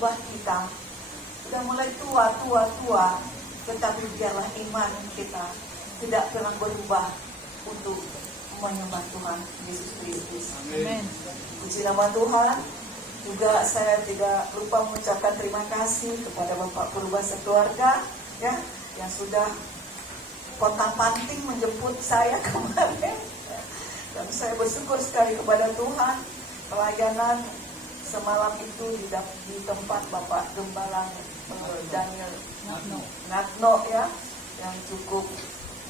merubah kita. Sudah mulai tua, tetapi biarlah iman kita tidak pernah berubah untuk menyembah Tuhan Yesus Kristus. Amin. Puji nama Tuhan. Juga saya tidak lupa mengucapkan terima kasih kepada Bapak Purba sekeluarga ya, yang sudah pontang-panting menjemput saya kemarin. Dan saya bersyukur sekali kepada Tuhan, pelayanan semalam itu di tempat Bapak Gembala Daniel Natno ya, yang cukup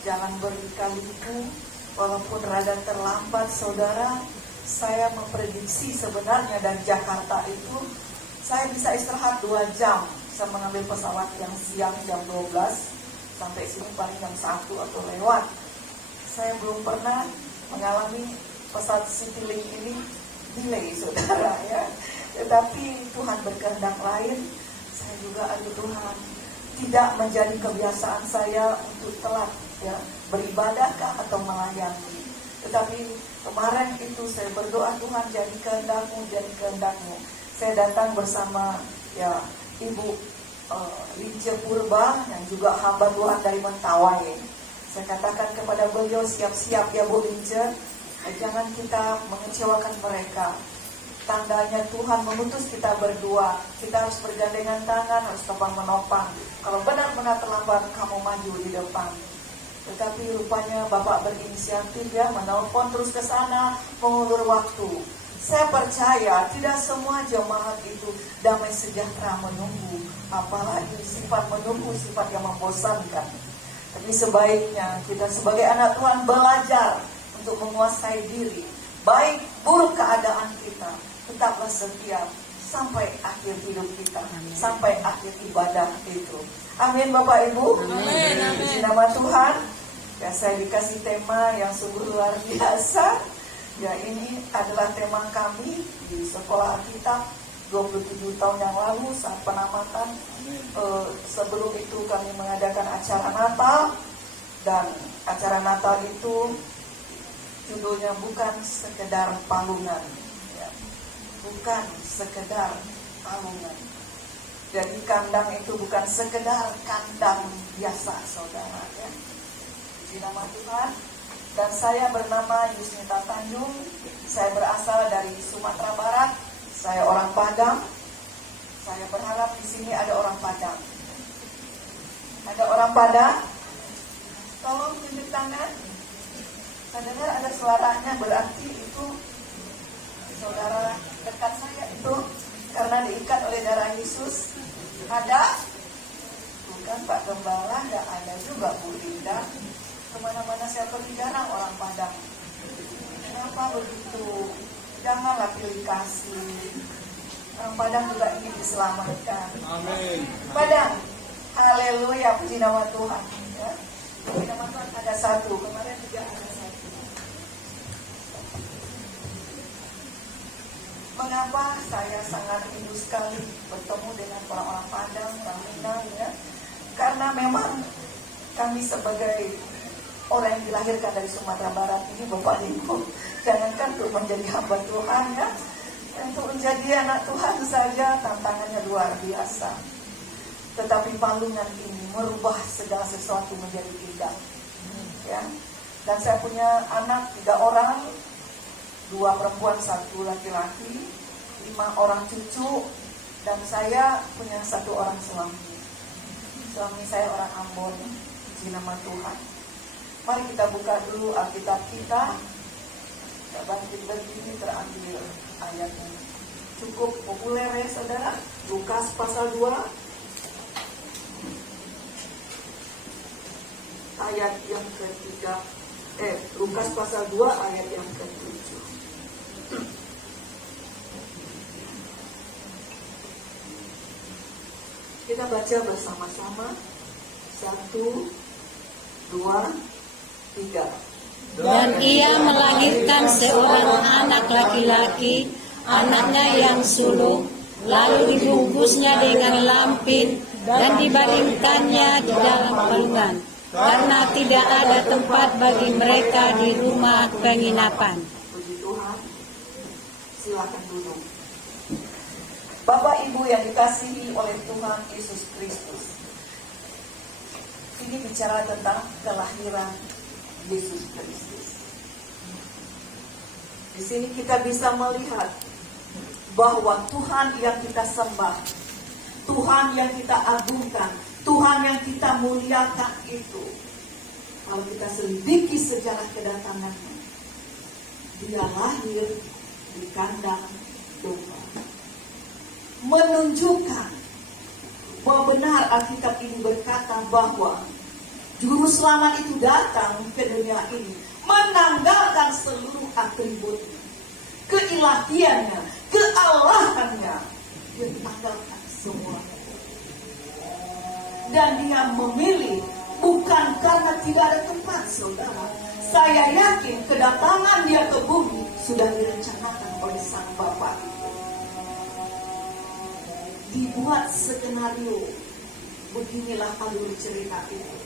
jalan berliku-liku. Walaupun rada terlambat, saudara, saya memprediksi sebenarnya dari Jakarta itu saya bisa istirahat 2 jam. Saya mengambil pesawat yang siang jam 12 sampai sini paling jam 1 atau lewat. Saya belum pernah mengalami pesawat Citylink ini delay, saudara ya. Tetapi Tuhan berkehendak lain. Saya juga aduh Tuhan, tidak menjadi kebiasaan saya untuk telat ya, beribadahkah atau melayani. Tetapi kemarin itu saya berdoa, Tuhan jadi kehendak-Mu. Saya datang bersama ya Ibu Lince Purba yang juga hamba Tuhan dari Mentawai. Saya katakan kepada beliau, siap-siap ya Bu Lince, jangan kita mengecewakan mereka. Tandanya Tuhan mengutus kita berdua, kita harus bergandengan tangan, harus topang menopang. Kalau benar-benar terlambat, kamu maju di depan. Tetapi rupanya Bapak berinisiatif ya, menelpon terus ke sana, mengulur waktu. Saya percaya tidak semua jemaat itu damai sejahtera menunggu. Apalagi sifat menunggu, sifat yang membosankan. Tapi sebaiknya kita sebagai anak Tuhan belajar untuk menguasai diri. Baik buruk keadaan kita, tetaplah setia sampai akhir hidup kita. Amin. Sampai akhir ibadah itu. Amin Bapak Ibu. Amin. Puji nama Tuhan. Ya, saya dikasih tema yang sungguh luar biasa. Ya, ini adalah tema kami di sekolah Alkitab 27 tahun yang lalu saat penamatan. Sebelum itu kami mengadakan acara Natal. Dan acara Natal itu judulnya bukan sekedar palungan ya. Bukan sekedar palungan. Jadi kandang itu bukan sekedar kandang biasa, saudara ya. Di nama Tuhan. Dan saya bernama Yusnita Tanjung. Saya berasal dari Sumatera Barat. Saya orang Padang. Saya berharap di sini ada orang Padang. Ada orang Padang? Tolong tunjuk tangan. Saya dengar ada suaranya, berarti itu saudara dekat saya itu karena diikat oleh darah Yesus. Ada? Bukan Pak Gembala, enggak ada juga Bu Linda. Kemana-mana saya pergi jarang orang Padang. Kenapa begitu? Janganlah pilih kasih. Orang Padang juga ingin diselamatkan. Amin. Padang, haleluya, puji nama Tuhan. Ya. Puji nama Tuhan ada satu, kemarin juga ada satu. Mengapa saya sangat rindu sekali bertemu dengan orang-orang Padang, orang Minang ya? Karena memang kami sebagai orang yang dilahirkan dari Sumatera Barat ini, Bapak Ibu, jangankan untuk menjadi hamba Tuhan ya, untuk menjadi anak Tuhan saja tantangannya luar biasa. Tetapi palungan ini merubah segala sesuatu menjadi indah ya. Dan saya punya anak 3 orang, 2 perempuan, 1 laki-laki, 5 orang cucu, dan saya punya 1 orang suami. Suami saya orang Ambon. Puji nama Tuhan. Mari kita buka dulu Alkitab kita. Kita bangkit berdiri, terambil ayatnya. Cukup populer ya saudara. Lukas pasal 2 ayat yang ketiga. Lukas pasal 2 ayat yang ke-7. Kita baca bersama-sama. 1, 2, 3. Dan ia melahirkan seorang anak laki-laki, anaknya yang sulung, lalu dibungkusnya dengan lampin dan dibaringkannya di dalam palungan, karena tidak ada tempat bagi mereka di rumah penginapan. Puji Tuhan. Silakan duduk. Bapak Ibu yang dikasihi oleh Tuhan Yesus Kristus, ini bicara tentang kelahiran Yesus Kristus. Di sini kita bisa melihat bahwa Tuhan yang kita sembah, Tuhan yang kita agungkan, Tuhan yang kita muliakan itu, kalau kita selidiki sejarah kedatangannya, dia lahir di kandang domba. Menunjukkan bahwa benar Alkitab ini berkata bahwa Juru Selamat itu datang ke dunia ini menanggalkan seluruh atributnya, keilahiannya, kealahannya, dia menanggalkan semua. Dan dia memilih bukan karena tidak ada tempat, saudara. Saya yakin kedatangan dia ke bumi sudah direncanakan oleh Sang Bapa. Dibuat skenario, beginilah alur cerita itu.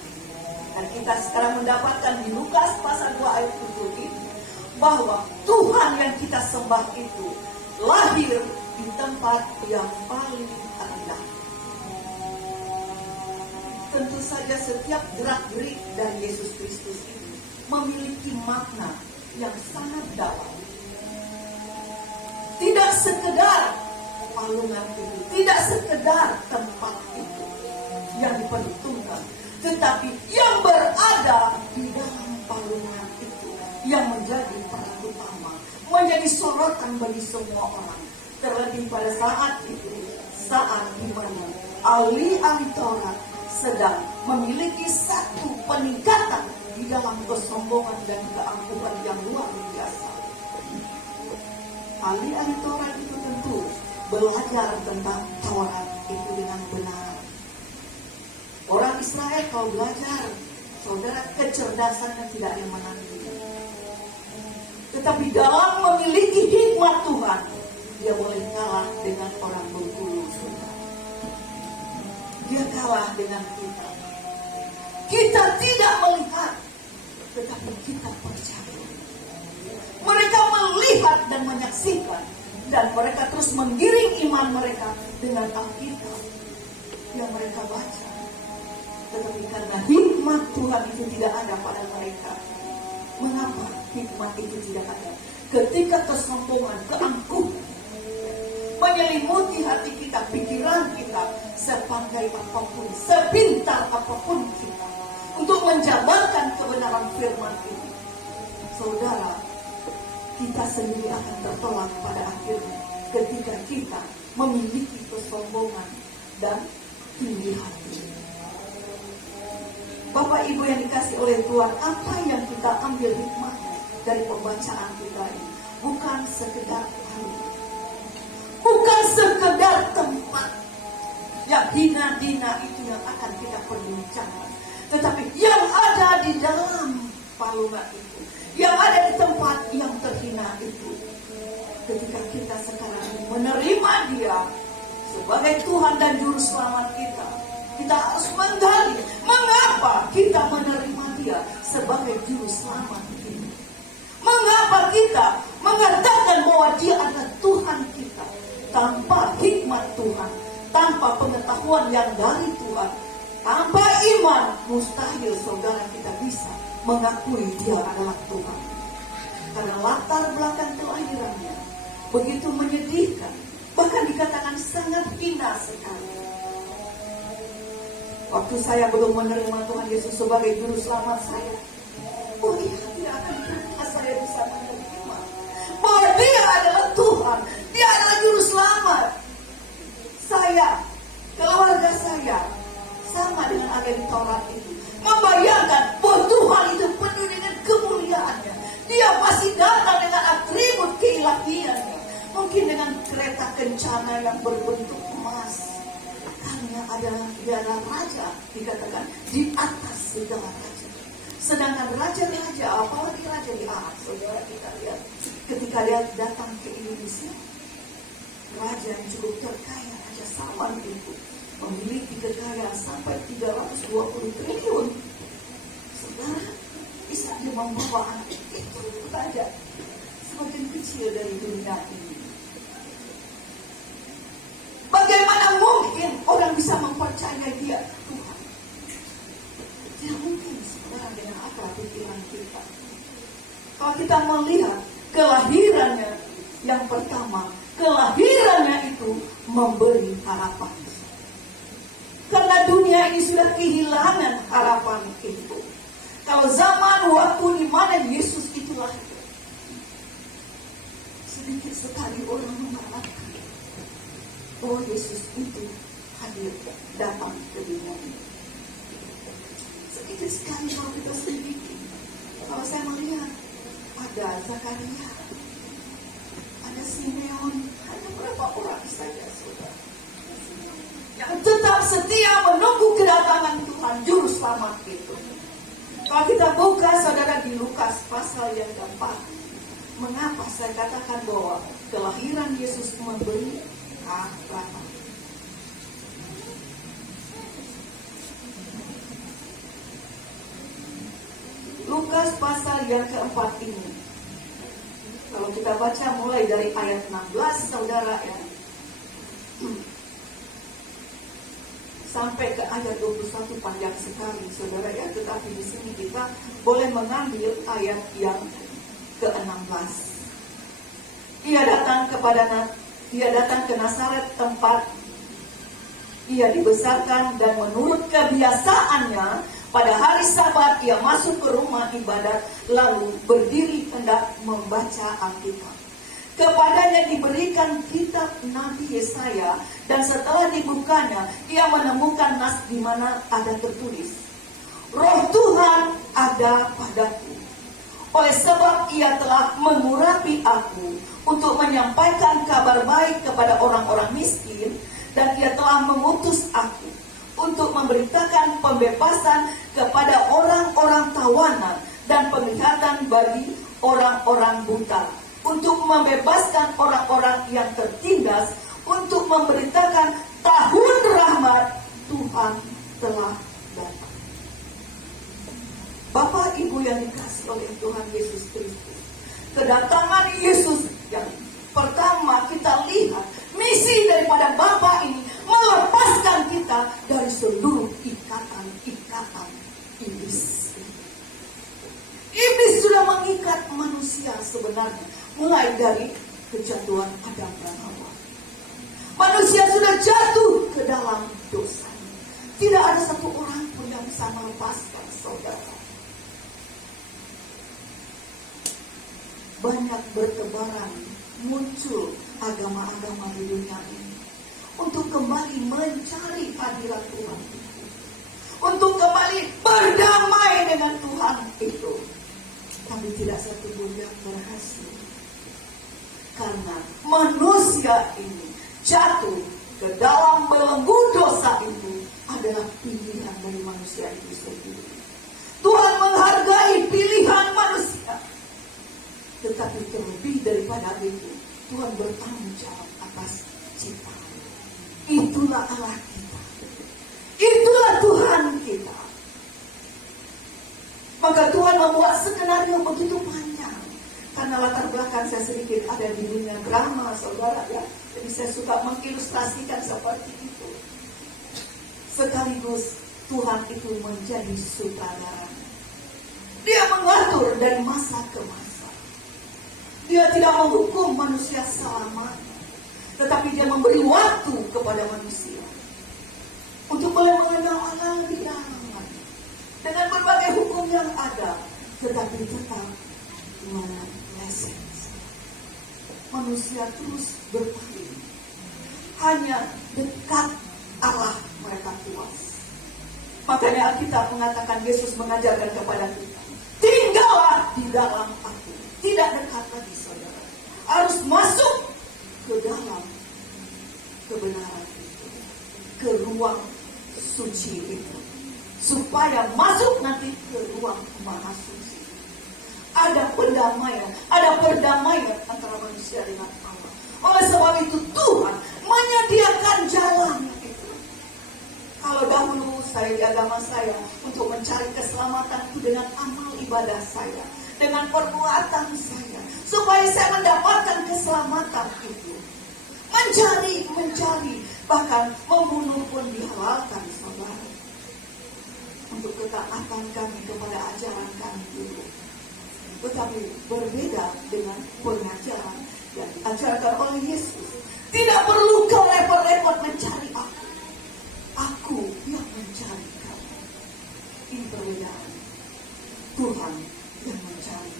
Dan kita sekarang mendapatkan di Lukas pasal 2 ayat 7 ini, bahwa Tuhan yang kita sembah itu lahir di tempat yang paling rendah. Tentu saja setiap gerak-gerik dari Yesus Kristus ini memiliki makna yang sangat dalam. Tidak sekedar palungan itu, tidak sekedar tempat itu yang diperhitungkan, tetapi yang berada di dalam palungan itu yang menjadi peran utama, menjadi sorotan bagi semua orang. Terlebih pada saat itu, saat di mana ahli-ahli Taurat sedang memiliki satu peningkatan di dalam kesombongan dan keangkuhan yang luar biasa. Ahli-ahli Taurat itu tentu belajar tentang Taurat itu dengan benar. Orang Israel kalau belajar, saudara, kecerdasannya tidak ada menandingi. Tetapi dalam memiliki hikmat Tuhan, dia boleh kalah dengan orang berbulu, saudara. Dia kalah dengan kita. Kita tidak melihat, tetapi kita percaya. Mereka melihat dan menyaksikan, dan mereka terus menggiring iman mereka dengan Alkitab yang mereka baca. Tetapi karena hikmat Tuhan itu tidak ada pada mereka. Mengapa hikmat itu tidak ada? Ketika kesombongan, keangkuhan menyelimuti hati kita, pikiran kita, sepandai apapun, sepintar apapun kita, untuk menjabarkan kebenaran firman ini, saudara, kita sendiri akan tertolak pada akhirnya ketika kita memiliki kesombongan dan tinggi hati. Bapak Ibu yang dikasih oleh Tuhan, apa yang kita ambil hikmahnya dari pembacaan kita ini? Bukan sekedar hari, bukan sekedar tempat yang dina-dina itu yang akan kita perbincangkan, tetapi yang ada di dalam palungan itu, yang ada di tempat yang terhina itu. Ketika kita sekarang menerima Dia sebagai Tuhan dan Juru Selamat kita, kita harus menggali mengapa kita menerima Dia sebagai Juru Selamat kita. Mengapa kita mengatakan bahwa Dia adalah Tuhan kita. Tanpa hikmat Tuhan, tanpa pengetahuan yang dari Tuhan, tanpa iman, mustahil saudara kita bisa mengakui Dia adalah Tuhan. Karena latar belakang kelahirannya begitu menyedihkan, bahkan dikatakan sangat hina sekali. Waktu saya belum menerima Tuhan Yesus sebagai Juru Selamat saya, oh iya, tidak akan pernah saya bisa menerima bahwa Dia adalah Tuhan, Dia adalah Juru Selamat. Saya, keluarga saya, sama dengan ahli Taurat itu, membayangkan bahwa Tuhan itu penuh dengan kemuliaannya. Dia pasti datang dengan atribut keilahiannya, mungkin dengan kereta kencana yang berbentuk emas, karena dia adalah raja, dikatakan di atas segala raja. Sedangkan raja-raja, apalagi raja di Arab, saudara, kita lihat ketika dia datang ke Indonesia, raja yang cukup terkaya, Raja Salman itu memiliki kekayaan sampai 320 triliun. Saudara, bisa dia membawa anak itu raja semakin kecil dari dunia ini. Bagaimana percaya Dia Tuhan. Tidak mungkin sebenarnya dengan akal pikiran kita. Kalau kita melihat kelahirannya yang pertama, kelahirannya itu memberi harapan. Karena dunia ini sudah kehilangan harapan itu. Kalau zaman waktu di mana Yesus itu lahir, sedikit sekali orang mengharapkan bahwa Yesus itu hadir datang ke dunia ini. Sedikit sekali kalau kita sedikit. Kalau saya melihat ada Zakaria, ada Simeon, hanya berapa orang saja saudara yang tetap setia menunggu kedatangan Tuhan Juru Selamat itu. Kalau kita buka saudara di Lukas pasal yang keempat, mengapa saya katakan bahwa kelahiran Yesus memberi harapan? Lukas pasal yang keempat ini, kalau kita baca mulai dari ayat 16 saudara ya, sampai ke ayat 21 panjang sekali saudara ya, tetapi di sini kita boleh mengambil ayat yang ke-16. Ia datang ke Nazaret, tempat ia dibesarkan, dan menurut kebiasaannya pada hari Sabat ia masuk ke rumah ibadat, lalu berdiri hendak membaca Alkitab. Kepadanya diberikan kitab Nabi Yesaya, dan setelah dibukanya ia menemukan nas di mana ada tertulis, Roh Tuhan ada padaku, oleh sebab ia telah mengurapi aku untuk menyampaikan kabar baik kepada orang-orang miskin, dan ia telah mengutus aku untuk memberitakan pembebasan kepada orang-orang tawanan dan penglihatan bagi orang-orang buta, untuk membebaskan orang-orang yang tertindas, untuk memberitakan tahun rahmat Tuhan telah datang. Bapak Ibu yang dikasihi oleh Tuhan Yesus Kristus, kedatangan Yesus yang pertama kita lihat, misi daripada Bapa ini melepaskan kita dari seluruh ikatan-ikatan iblis. Iblis sudah mengikat manusia sebenarnya mulai dari kejatuhan Adam dan Hawa. Manusia sudah jatuh ke dalam dosa. Tidak ada satu orang pun yang bisa melepaskan saudara. Banyak bertebaran muncul agama-agama di dunia ini untuk kembali mencari hadirat Tuhan, untuk kembali berdamai dengan Tuhan itu. Tapi tidak satu pun yang berhasil. Karena manusia ini jatuh ke dalam belenggu dosa itu adalah pilihan dari manusia itu sendiri. Tuhan menghargai pilihan manusia. Tetapi terlebih daripada itu, Tuhan bertanggung jawab atas ciptaan. Itulah Allah kita. Itulah Tuhan kita. Maka Tuhan membuat skenario begitu panjang. Karena latar belakang saya sedikit ada di dunia drama, saudara ya. Jadi saya suka mengilustrasikan seperti itu. Sekaligus Tuhan itu menjadi sutradara. Dia mengatur dari masa ke masa. Dia tidak menghukum manusia selamanya, tetapi dia memberi waktu kepada manusia untuk boleh mengenal Allah lebih dalam lagi. Dengan berbagai hukum yang ada, tetapi tetap meleset. Manusia terus berpaling. Hanya dekat Allah mereka puas. Makanya Alkitab mengatakan, Yesus mengajarkan kepada kita, tinggallah di dalam aku. Tidak dekat lagi saudara. Harus masuk ke dalam kebenaran itu, ke ruang suci itu, supaya masuk nanti ke ruang maha suci. Ada pendamaian, ada perdamaian antara manusia dengan Allah. Oleh sebab itu Tuhan menyediakan jalan itu. Kalau dahulu saya di agama saya untuk mencari keselamatan itu dengan amal ibadah saya, dengan perbuatan saya, supaya saya mendapatkan keselamatan itu. Mencari Bahkan membunuh pun dihalalkan, saudara. Untuk ketaatan kami kepada ajaran kami dulu. Tetapi berbeda dengan pengajaran yang diajarkan oleh Yesus. Tidak perlu kau repot-repot mencari aku. Aku yang mencari kamu. Ini perbedaan. Tuhan yang mencari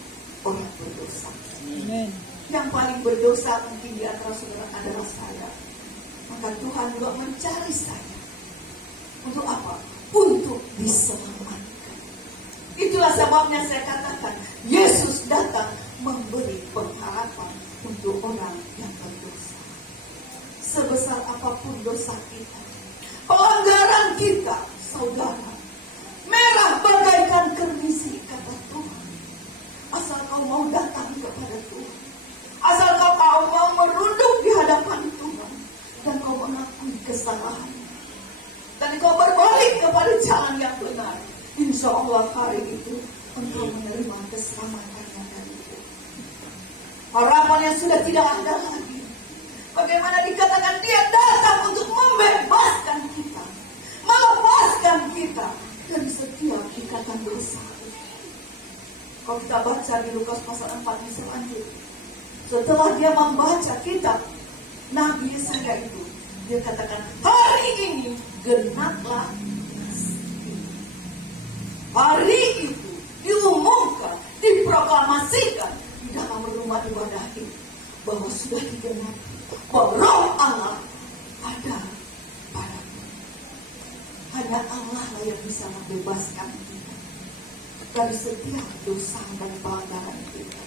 orang berdosa. Amen. Yang paling berdosa mungkin di antara saudara adalah saya. Maka Tuhan juga mencari saya. Untuk apa? Untuk diselamatkan. Itulah sebabnya saya katakan Yesus datang memberi pengharapan untuk orang yang berdosa. Sebesar apapun dosa kita, pelanggaran kita, saudara, merah bagaikan kermisi, kata Tuhan. Asal kau mau datang kepada Tuhan, asal kau mau merunduk di hadapan Tuhan, dan kau mengakui kesalahan, dan kau berbalik kepada jalan yang benar, insya Allah hari itu engkau menerima keselamatannya dari Tuhan. Harapan yang sudah tidak ada lagi. Bagaimana dikatakan dia datang untuk membebaskan kita, melepaskan kita dari setiap ikatan dosa. Kalau kita baca di Lukas pasal 4 di selanjutnya, setelah dia membaca kitab Nabi Yesaya itu, dia katakan hari ini genaplah hari itu diumumkan, diproklamasikan di dalam rumah ibadah ini bahwa sudah digenapi bahwa Roh Allah ada padamu. Hanya Allah lah yang bisa membebaskan kita dari setiap dosa dan pelanggaran kita.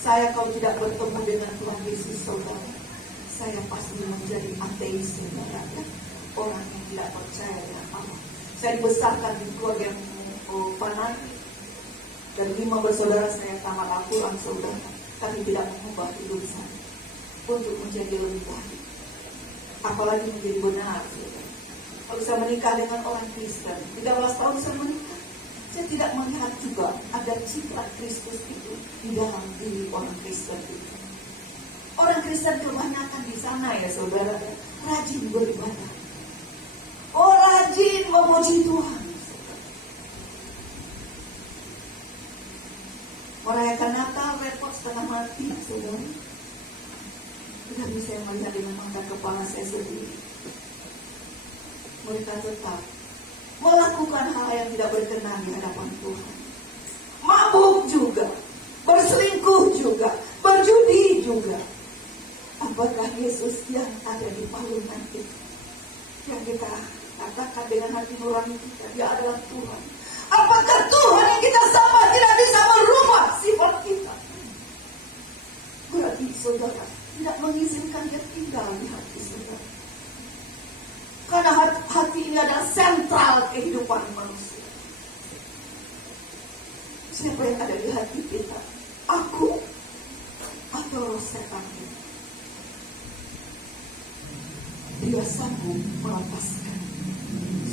Saya kalau tidak bertemu dengan Tuhan Yesus, saudara, saya pasti menjadi ateis, saudara, orang yang tidak percaya dengan Allah. Saya dibesarkan di keluarga yang fanatik. Dan 5 bersaudara saya tamat Al-Quran, saudara, tapi tidak mengubah hidup saya untuk menjadi lebih baik, apalagi menjadi benar, saudara. Kalau saya menikah dengan orang Kristen, 13 tahun saya menikah, saya tidak melihat juga ada citra Kristus itu di dalam diri orang Kristen itu. Orang Kristen kebanyakan di sana ya saudara, rajin beribadah, rajin memuji Tuhan, merayakan Natal repot setengah mati, saudara. Tetapi saya melihat dengan mata kepala saya sendiri, mereka tetap melakukan hal yang tidak berkenan di hadapan Tuhan. Mabuk juga, berselingkuh juga, berjudi juga. Apakah Yesus yang ada di palungan itu, yang kita katakan dengan hati nurani kita, dia adalah Tuhan? Apakah Tuhan yang kita sembah tidak bisa merubah sifat kita? Berarti saudara tidak mengizinkan dia tinggal di hati saudara. Karena hati ini adalah sentral kehidupan manusia. Siapa yang ada di hati kita? Aku atau roh setan ini? Dia sanggup melepaskan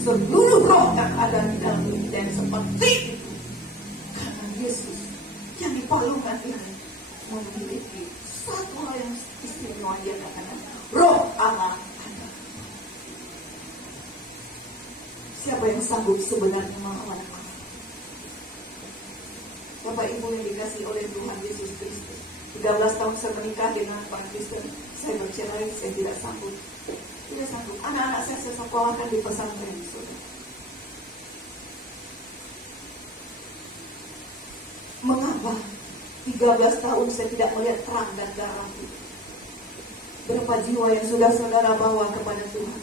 seluruh roh yang ada di dalam diri dan seperti itu. Karena Yesus yang dipalungkan ini memiliki satu hal yang istimewa, dia katakan Roh Allah ada. Siapa yang sanggup sebenarnya melawan Allah? Bapak Ibu yang dikasih oleh Tuhan Yesus Kristus, 13 tahun saya menikah dengan orang Kristen, saya bercerai, saya tidak sanggup. Tidak sanggup. Anak-anak saya sekolahkan di pesantren, saudara. Mengapa 13 tahun saya tidak melihat terang dan garam itu? Berapa jiwa yang sudah saudara bawa kepada Tuhan?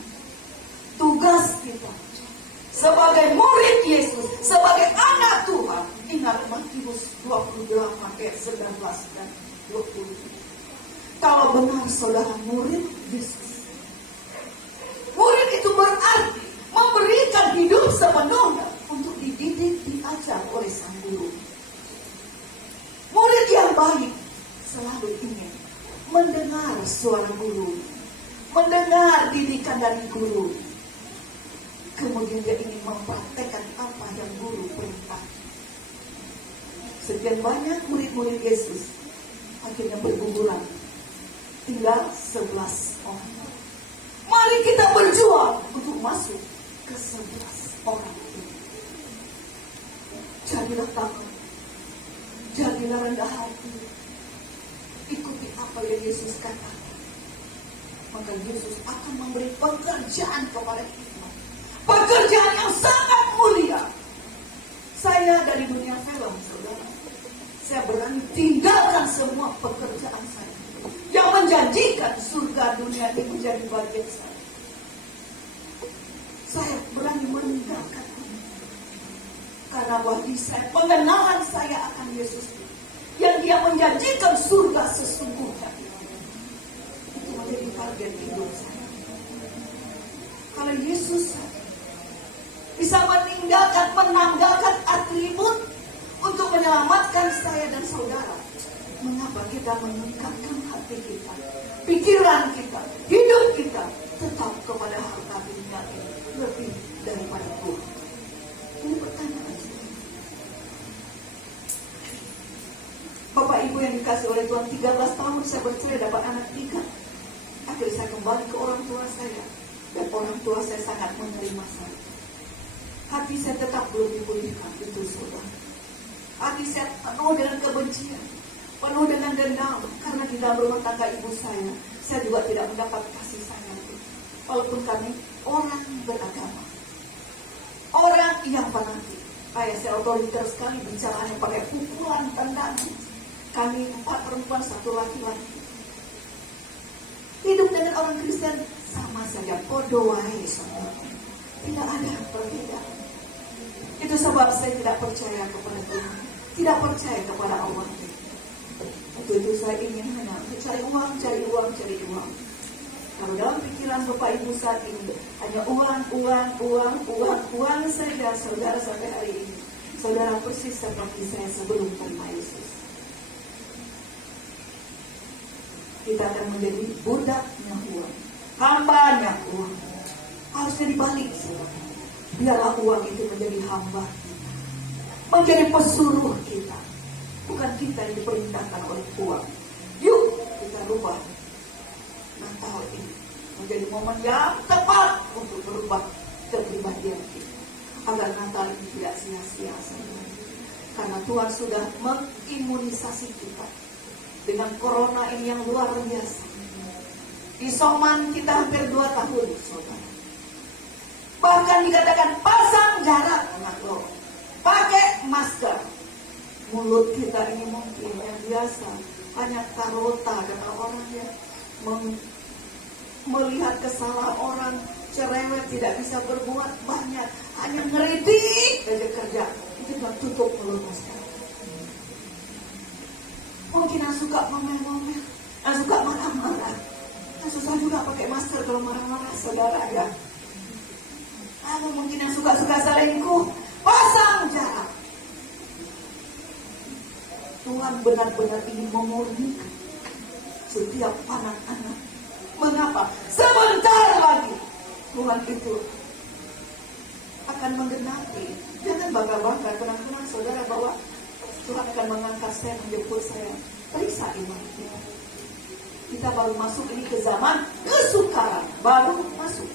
Tugas kita sebagai murid Yesus, sebagai anak Tuhan, ingat Matius 28 ayat 19 dan 20. Kalau benar saudara murid Yesus, murid itu berarti memberikan hidup sepenuhnya untuk dididik, diajar oleh sang guru. Murid yang baik selalu ingin mendengar suara guru, mendengar didikan dari guru. Kemudian dia ingin mempraktekkan apa yang guru perintah. Sekian banyak murid-murid Yesus akhirnya berguguran, tinggal 11 orang. Mari kita berjuang untuk masuk ke 11 orang ini. Jadilah tamak, jadilah rendah hati, ikuti apa yang Yesus katakan. Maka Yesus akan memberi pekerjaan kepada kita, pekerjaan yang sangat mulia. Saya dari dunia film, saudara, saya berani tinggalkan semua pekerjaan saya yang menjanjikan surga dunia ini menjadi bagian saya. Saya berani meninggalkan ini karena bagi saya pengenalan saya akan Yesus yang Dia menjanjikan surga sesungguhnya itu menjadi target hidup saya. Kalau Yesus bisa menanggalkan atribut untuk menyelamatkan saya dan saudara, mengapa kita meningkatkan hati kita, pikiran kita, hidup kita tetap kepada harta dunia ini lebih daripada Tuhan? Ini pertanyaan saya. Bapak Ibu yang dikasih oleh Tuhan, 13 tahun saya bercerai, dapat anak 3. Akhirnya saya kembali ke orang tua saya, dan orang tua saya sangat menerima saya. Hati saya tetap belum dipulihkan, itu saudara. Hati saya penuh dengan kebencian, penuh dengan dendam, karena di dalam rumah tangga ibu saya juga tidak mendapat kasih sayang. Walaupun kami orang beragama, orang yang fanatik. Ayah saya otoriter sekali, bicaranya pakai pukulan, tendangan. Kami 4 perempuan, 1 laki-laki. Hidup dengan orang Kristen sama saja, podo wae saudara. Tidak ada perbedaan. Itu sebab saya tidak percaya kepada Tuhan, tidak percaya kepada Allah. Waktu itu saya ingin hanya cari uang. Kalau dalam pikiran Bapak Ibu saat ini hanya uang saja, saudara, sampai hari ini saudara persis seperti saya sebelum terima Yesus. Kita akan menjadi budaknya uang, hambanya uang. Harusnya dibalik, saudara. Biarlah uang itu menjadi hamba kita, menjadi pesuruh kita, bukan kita yang diperintahkan oleh uang. Yuk kita rubah Natal ini menjadi momen yang tepat untuk berubah kepribadian kita, agar Natal ini tidak sia-sia, saudara. Karena Tuhan sudah mengimunisasi kita dengan corona ini yang luar biasa. Isoman kita hampir 2 tahun, saudara. Bahkan dikatakan pasang jarak, pakai masker. Mulut kita ini mungkin yang biasa hanya karota dengan orang yang melihat kesalahan orang, cerewet, tidak bisa berbuat banyak, hanya ngeritik aja kerja. Itu sudah tutup mulut masker. Mungkin yang suka ngomel-ngomel, yang suka marah-marah, yang susah juga pakai masker kalau marah-marah, saudara ya. Mungkin yang suka-suka selingkuh, pasang jarak. Tuhan benar-benar ingin memurnikan setiap anak-anak. Mengapa? Sebentar lagi Tuhan itu akan menggenapi. Jangan bangga-bangga, tenang-tenang saudara, bahwa Tuhan akan mengangkat saya, menjemput saya. Periksa iman kita. Kita baru masuk ini ke zaman kesukaran, baru masuk.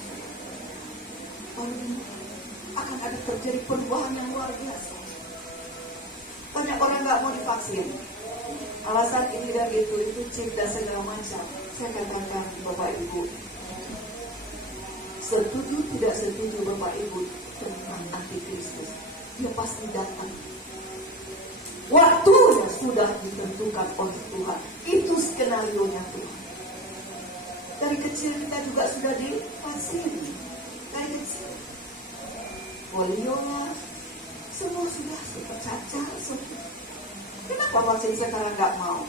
Akan ada terjadi perubahan yang luar biasa. Banyak orang nggak mau divaksin, alasan ini dan itu chip dan segala macam. Saya katakan Bapak Ibu, setuju tidak setuju Bapak Ibu tentang antikristus, dia pasti datang. Waktunya sudah ditentukan oleh Tuhan. Itu skenario-nya Tuhan. Dari kecil kita juga sudah divaksin. Dari kecil. Polio, semua sudah cacar. Kenapa vaksin sekarang nggak mau?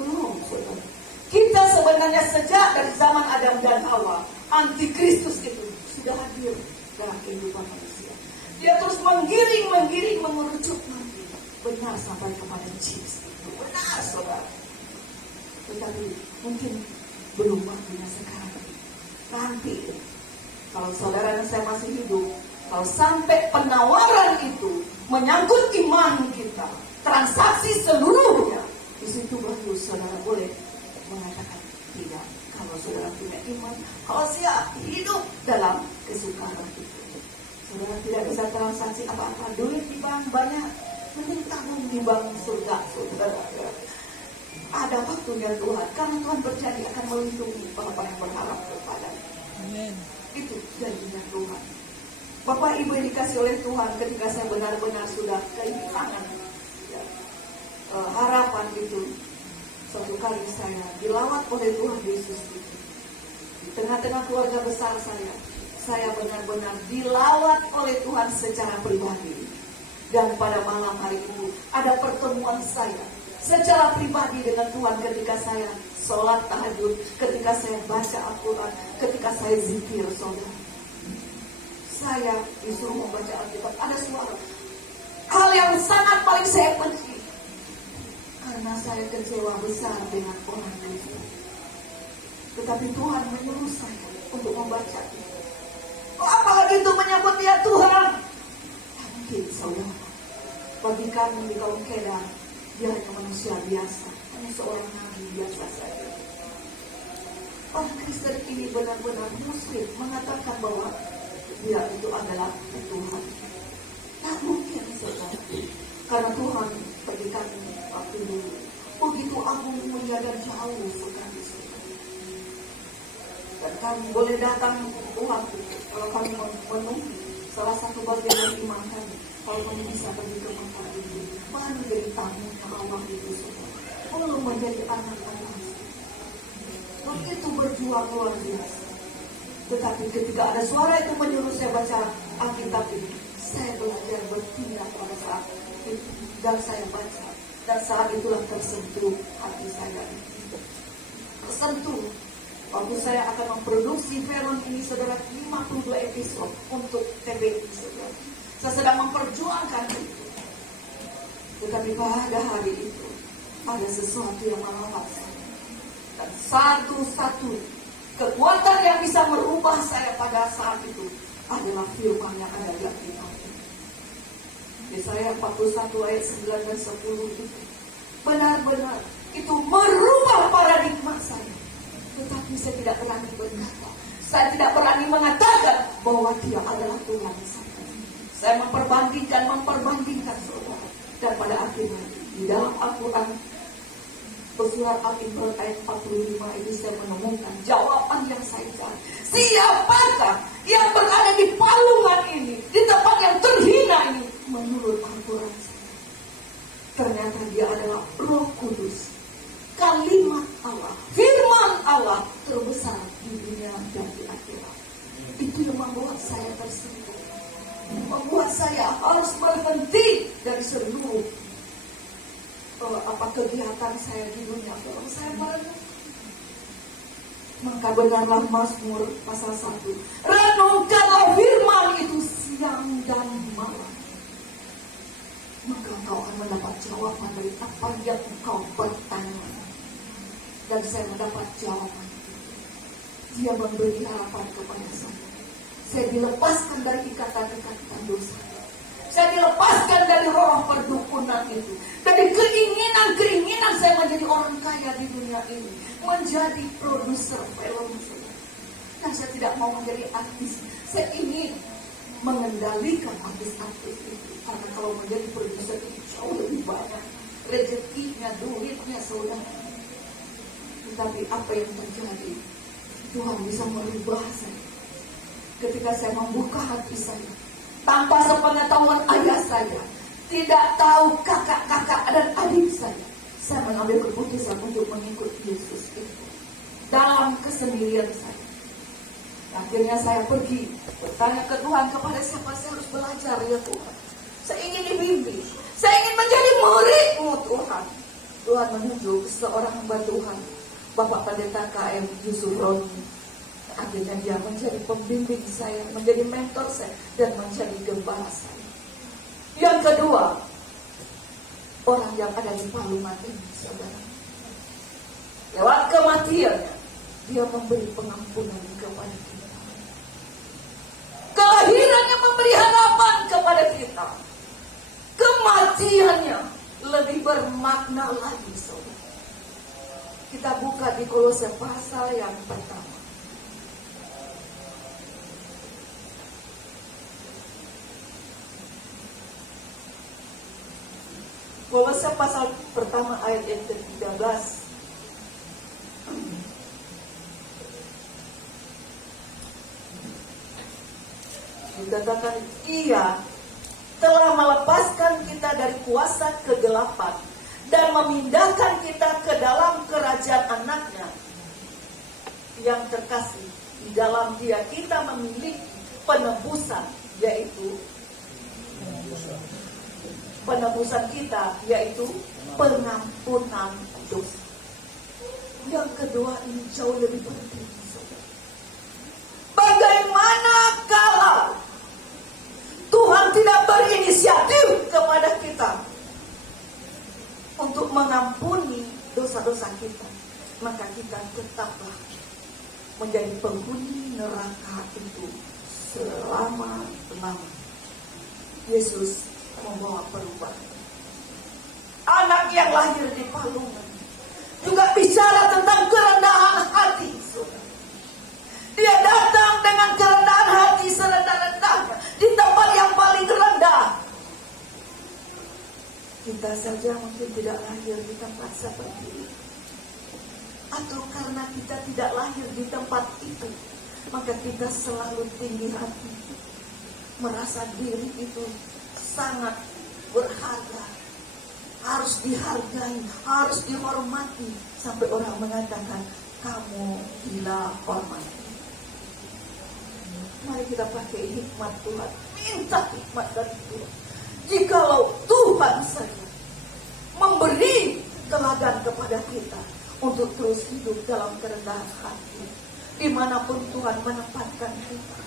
Belum, saudara. Kita sebenarnya sejak dari zaman Adam dan Hawa, antikristus itu sudah hadir dalam kehidupan manusia. Dia terus menggiring, mengerucut nanti. Benar sampai kepada chips itu. Benar, saudara. Tetapi mungkin belum waktunya sekarang. Nanti, kalau saudara dan saya masih hidup, kalau sampai penawaran itu menyangkut iman kita, transaksi seluruhnya, di situ baru saudara boleh mengatakan tidak. Kalau saudara punya iman, kalau siap hidup dalam kesukaran itu, saudara tidak bisa transaksi apa-apa. Duit di bank banyak, mending tabung di bank surga, saudara. Ada waktunya Tuhan, karena Tuhan berjanji akan melindungi orang yang berharap kepada-Nya. Amin. Itu janjinya Tuhan. Bapak Ibu yang dikasih oleh Tuhan, ketika saya benar-benar sudah kehilangan ya, harapan itu, suatu kali saya dilawat oleh Tuhan Yesus itu. Di tengah-tengah keluarga besar saya benar-benar dilawat oleh Tuhan secara pribadi. Dan pada malam hari itu ada pertemuan saya secara pribadi dengan Tuhan ketika saya sholat tahajud, ketika saya baca Al-Quran, ketika saya zikir, saudara. Saya disuruh membaca Alkitab, ada suara. Hal yang sangat paling saya benci, karena saya kecewa besar dengan orang itu. Tetapi Tuhan menyuruh saya untuk membaca. Oh, apalagi itu menyebut ya Tuhan. Mungkin saudara, bagi kami di kaum Kedah, dia hanya manusia biasa, hanya seorang nabi biasa saja. Orang Kristen ini benar-benar muslim mengatakan bahwa dia itu adalah Tuhan. Tak mungkin saudara, karena Tuhan bagi kami waktu dulu begitu agung, mulia dan jauh sekali. Dan kami boleh datang Tuhan kalau kami memenuhi salah satu bagian dari iman kami. Kalau kami bisa pergi ke tempat itu, menjadi tamu Allah itu semua, belum menjadi anak Allah. Begitu berjuang luar biasa. Tetapi ketika ada suara itu menyuruh saya baca Alkitab ini, saya belajar bertindak pada saat itu dan saya baca. Dan saat itulah tersentuh hati saya. Tersentuh. Waktu saya akan memproduksi film ini, saudara, 52 episode untuk TVI, saudara. Saya sedang memperjuangkan itu. Tetapi pada hari itu ada sesuatu yang melawat saya. Dan satu-satu kekuatan yang bisa merubah saya pada saat itu adalah firman yang ada di Alkitab. Yesaya 41 ayat 9 dan 10 itu benar-benar itu merubah paradigma saya. Tetapi saya tidak berani berkata, saya tidak berani mengatakan bahwa Dia adalah Tuhan saya. Saya memperbandingkan saudara. Dan pada akhirnya di dalam Al-Quran Surat Al-Imran ayat 45 ini saya menemukan jawaban yang saya cari. Siapakah yang berada di palungan ini, di tempat yang terhina ini, menurut Al-Quran? Ternyata dia adalah Roh Kudus, kalimat Allah, firman Allah terbesar di dunia dan di akhirat. Itu yang membuat saya tersentuh, membuat saya harus berhenti dari seluruh kegiatan saya di dunia. Kalau saya malu, maka benarlah Mazmur pasal 1, renungkanlah firman itu siang dan malam, maka kau akan mendapat jawaban dari apa yang kau bertanya. Dan saya mendapat jawaban. Dia memberi harapan kepada saya. Saya dilepaskan dari ikatan-ikatan dosa. Saya dilepaskan dari roh perdukunan itu. Dari keinginan saya menjadi orang kaya di dunia ini. Menjadi produser film. Dan saya tidak mau menjadi artis. Saya ingin mengendalikan artis-artis itu. Karena kalau menjadi produser itu jauh lebih banyak. Rezekinya, duitnya, saudara. Tetapi apa yang terjadi? Tuhan bisa merubah saya. Ketika saya membuka hati saya. Tanpa sepengetahuan ayah saya, tidak tahu kakak-kakak dan adik saya mengambil keputusan untuk mengikut Yesus itu dalam kesendirian saya. Akhirnya saya pergi bertanya ke Tuhan, kepada siapa saya harus belajar ya Tuhan? Saya ingin dibimbing, saya ingin menjadi murid-Mu Tuhan. Tuhan menunjuk seorang hamba Tuhan, Bapak Pendeta KM Yusuf Roni. Akhirnya dia menjadi pembimbing saya, menjadi mentor saya, dan menjadi gembala saya. Yang kedua, orang yang ada di palungan ini, saudara. Lewat kematiannya, dia memberi pengampunan kepada kita. Kelahirannya memberi harapan kepada kita. Kematiannya lebih bermakna lagi, saudara. Kita kita buka di Kolose pasal yang pertama. Kolose pasal pertama ayat yang ke-13. Dikatakan, Ia telah melepaskan kita dari kuasa kegelapan dan memindahkan kita ke dalam kerajaan anaknya yang terkasih. Di dalam Dia kita memiliki penebusan, yaitu penebusan kita, yaitu pengampunan dosa. Yang kedua ini jauh lebih penting. Bagaimana kalau Tuhan tidak berinisiatif kepada kita untuk mengampuni dosa-dosa kita, maka kita tetaplah menjadi penghuni neraka itu selama-lamanya. Yesus membawa perubahan. Anak yang lahir di palungan juga bicara tentang kerendahan hati, saudara. Dia datang dengan kerendahan hati serendah-rendahnya di tempat yang paling rendah. Kita saja mungkin tidak lahir di tempat seperti ini, atau karena kita tidak lahir di tempat itu, maka kita selalu tinggi hati, merasa diri itu sangat berharga, harus dihargai, harus dihormati, sampai orang mengatakan kamu gila hormat. Mari kita pakai hikmat Tuhan, minta hikmat dari Tuhan. Jikalau Tuhan saja memberi teladan kepada kita untuk terus hidup dalam kerendahan hati, dimanapun Tuhan menempatkan kita,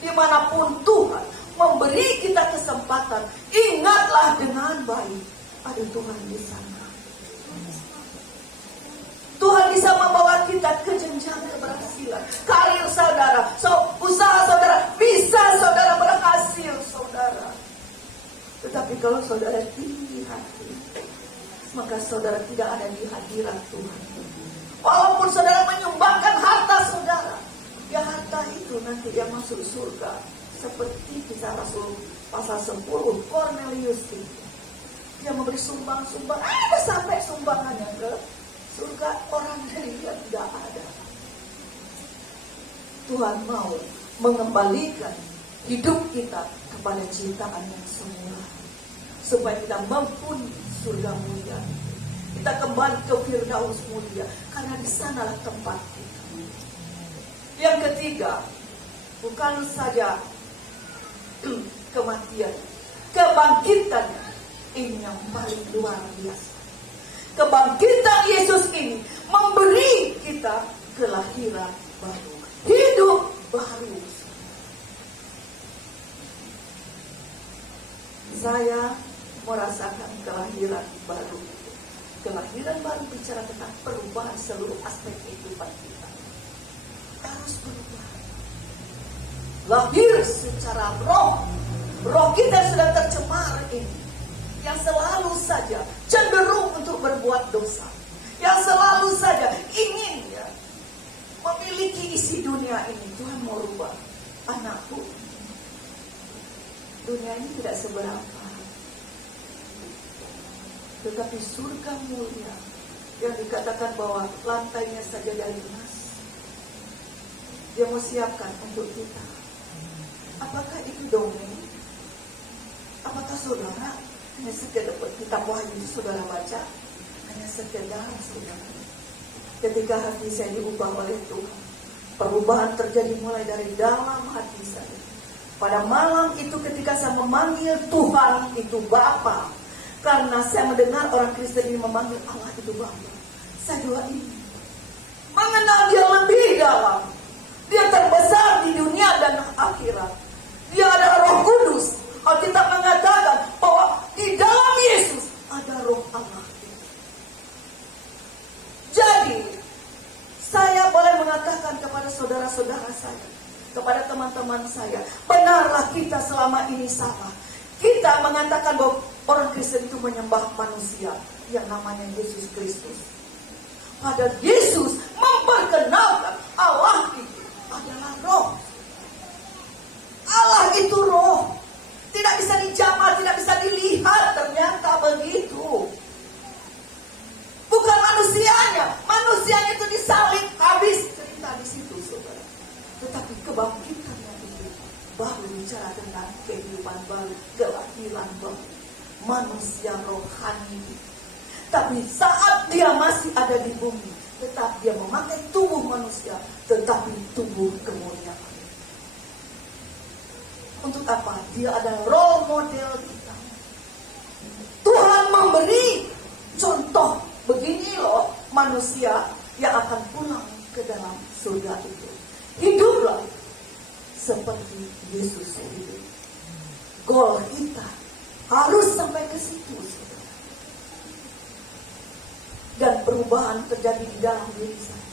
dimanapun Tuhan memberi kita kesempatan, ingatlah dengan baik, ada Tuhan di sana. Tuhan bisa membawa kita ke jenjang keberhasilan. Karir saudara, usaha saudara, bisa saudara berhasil saudara. Tetapi kalau saudara tinggi hati, maka saudara tidak ada di hadirat Tuhan. Walaupun saudara menyumbangkan harta saudara, ya harta itu nanti yang masuk surga. Seperti kisah Rasul pasal 10, Cornelius itu. Dia memberi sumbang-sumbang, ada sampai sumbangannya ke surga, orang dari dia tidak ada. Tuhan mau mengembalikan hidup kita kepada ciptaan yang semula, supaya kita mempunyai surga mulia. Kita kembali ke Firdaus mulia, karena di sanalah tempat kita. Yang ketiga, bukan saja kematian, kebangkitannya ini yang paling luar biasa. Kebangkitan Yesus ini memberi kita kelahiran baru, hidup baru. Saya merasakan kelahiran baru. Kelahiran baru bicara tentang perubahan seluruh aspek kehidupan kita. Harus berubah. Lahir secara roh. Roh kita sudah tercemar ini, yang selalu saja cenderung untuk berbuat dosa, yang selalu saja ingin memiliki isi dunia ini. Tuhan mau rubah, anakku, dunia ini tidak seberapa, tetapi surga mulia yang dikatakan bahwa lantainya saja dari emas, Dia mau siapkan untuk kita. Apakah itu dongeng? Apakah saudara hanya sekedar kitab Wahyu saudara baca, hanya sekedar saudara? Ketika hati saya diubah oleh Tuhan, perubahan terjadi mulai dari dalam hati saya. Pada malam itu ketika saya memanggil Tuhan itu Bapa, karena saya mendengar orang Kristen ini memanggil Allah itu Bapa, saya doa ini mengenal Dia lebih dalam. Dia terbesar di dunia dan akhirat. Dia adalah Roh Kudus. Alkitab mengatakan bahwa di dalam Yesus ada Roh Allah. Jadi, saya boleh mengatakan kepada saudara-saudara saya, kepada teman-teman saya, benarlah kita selama ini sama. Kita mengatakan bahwa orang Kristen itu menyembah manusia yang namanya Yesus Kristus. Padahal Yesus memperkenalkan Allah itu adalah roh. Allah itu roh. Tidak bisa dijamah, tidak bisa dilihat. Ternyata begitu. Bukan manusianya. Manusianya itu disalib, habis cerita di situ, saudara. Tetapi kebangkitannya itu baru bicara tentang kehidupan baru, kelahiran baru, manusia rohani. Tapi saat dia masih ada di bumi, tetap dia memakai tubuh manusia, tetapi tubuh kemuliaan. Untuk apa? Dia adalah role model kita. Tuhan memberi contoh, begini loh manusia yang akan pulang ke dalam surga itu. Hiduplah seperti Yesus hidup. Goal kita harus sampai ke situ, saudara. Dan perubahan terjadi di dalam diri saya.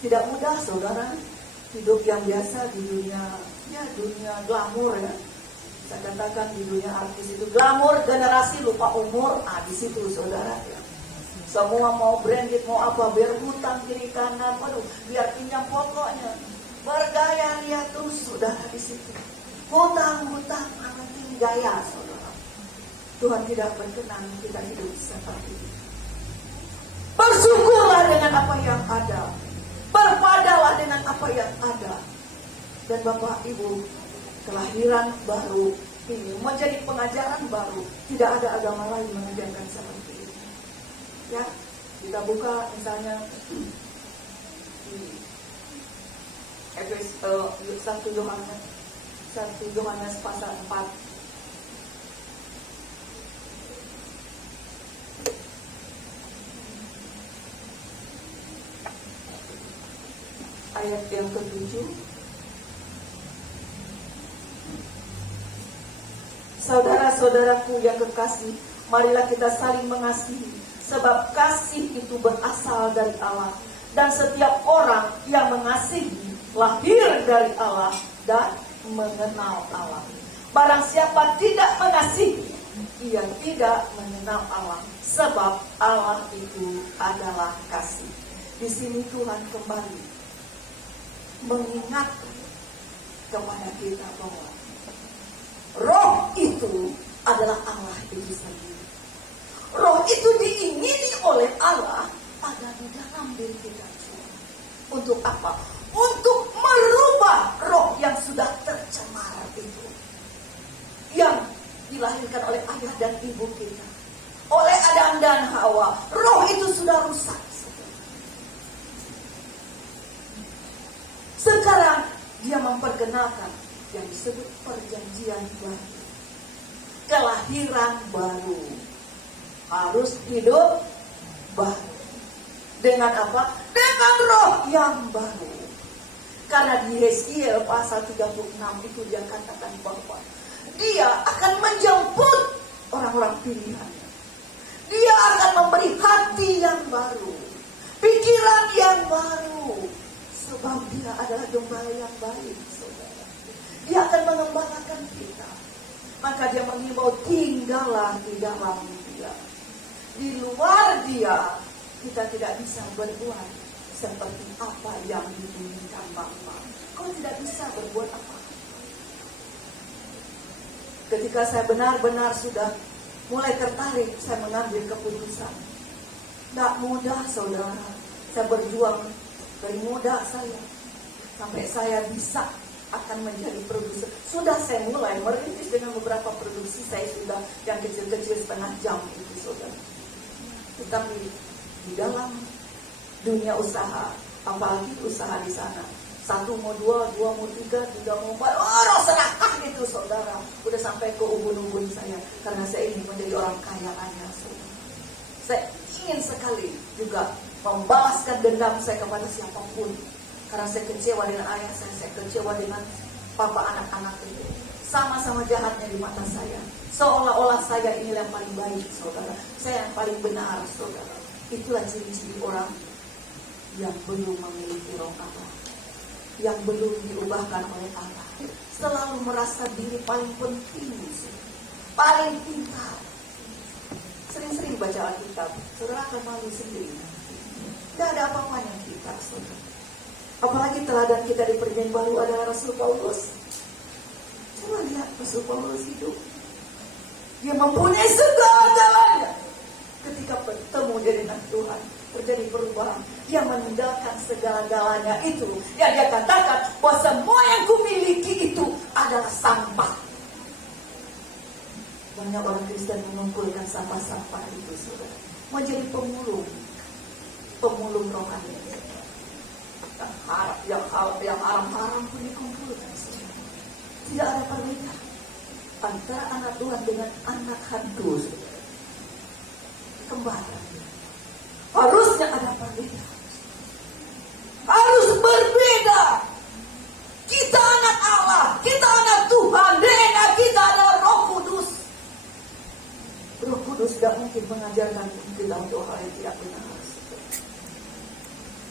Tidak mudah, saudara, hidup yang biasa di dunia, ya dunia glamor ya. Saya katakan di dunia artis itu glamor, generasi lupa umur. Di situ, saudara ya. Semua mau branded, mau apa, biar hutang kiri kanan, waduh, biar pinjam pokoknya. Bergaya lihat terus, saudara, di situ. Hutang, penting gaya, saudara. Tuhan tidak berkenan kita hidup seperti itu. Bersyukurlah dengan apa yang ada. Berpadalah dengan apa yang ada. Dan Bapak Ibu, kelahiran baru ini menjadi pengajaran baru. Tidak ada agama lain mengajarkan seperti itu. Ya, kita buka misalnya Efesus 1 Yohanes pasal 4. Ayat yang ke-7. Saudara-saudaraku yang kekasih, marilah kita saling mengasihi, sebab kasih itu berasal dari Allah, dan setiap orang yang mengasihi lahir dari Allah dan mengenal Allah. Barang siapa tidak mengasihi, ia tidak mengenal Allah, sebab Allah itu adalah kasih. Di sini Tuhan kembali mengingatkan kepada kita bahwa roh itu adalah Allah itu sendiri. Roh itu diingini oleh Allah ada di dalam diri kita. Untuk apa? Untuk merubah roh yang sudah tercemar itu, yang dilahirkan oleh ayah dan ibu kita, oleh Adam dan Hawa. Roh itu sudah rusak. Sekarang dia memperkenalkan yang disebut perjanjian baru, kelahiran baru, harus hidup baru. Dengan apa? Dengan roh yang baru. Karena di Yeskiel pasal 36 itu dia katakan bahwa dia akan menjemput orang-orang pilihannya. Dia akan memberi hati yang baru, pikiran yang baru. Sebab dia adalah gembala yang baik, saudara. Dia akan mengembalakan kita. Maka dia mengimbau, tinggallah di dalam dia. Di luar dia, kita tidak bisa berbuat seperti apa yang diinginkan Bapa. Kau tidak bisa berbuat apa. Ketika saya benar-benar sudah mulai tertarik, saya mengambil keputusan. Tidak mudah, saudara. Saya berjuang dari muda saya sampai saya bisa akan menjadi produser. Sudah saya mulai merintis dengan beberapa produksi saya sudah yang kecil-kecil setengah jam itu, saudara. Tetapi di dalam dunia usaha, apalagi usaha di sana, 1 mau 2, 2 mau 3, 3 mau 4, serakah itu, saudara. Udah sampai ke ubun-ubun saya karena saya ingin menjadi orang kaya raya, saudara. Saya ingin sekali juga membalaskan dendam saya kepada siapapun. Karena saya kecewa dengan ayah saya kecewa dengan papa anak-anak itu. Sama-sama jahatnya di mata saya. Seolah-olah saya ini yang paling baik, saudara. Saya yang paling benar, saudara. Itulah ciri-ciri orang yang belum memiliki roh Allah, yang belum diubahkan oleh Allah. Selalu merasa diri paling penting, paling pintar. Sering-sering baca Alkitab, saudara akan malu sendiri. Tidak ada apa-apanya kita, saudara. Apalagi teladan kita di Perjanjian Baru adalah Rasul Paulus. Coba lihat Rasul Paulus hidup. Dia mempunyai segala-galanya. Ketika bertemu dengan Tuhan, terjadi perubahan. Dia meninggalkan segala-galanya itu. Yang dia katakan bahwa semua yang kumiliki itu adalah sampah. Banyak orang Kristen mengumpulkan sampah-sampah itu, saudara. Menjadi pemulung rohani. Yang haram-haram pun dikumpulkan, saudara. Tidak ada perbedaan antara anak Tuhan dengan anak hantu, saudara. Kembali. Harusnya ada perbedaan. Harus berbeda. Kita anak Allah, kita anak Tuhan, DNA kita adalah Roh Kudus. Roh Kudus tidak mungkin mengajarkan kita untuk hal yang tidak benar.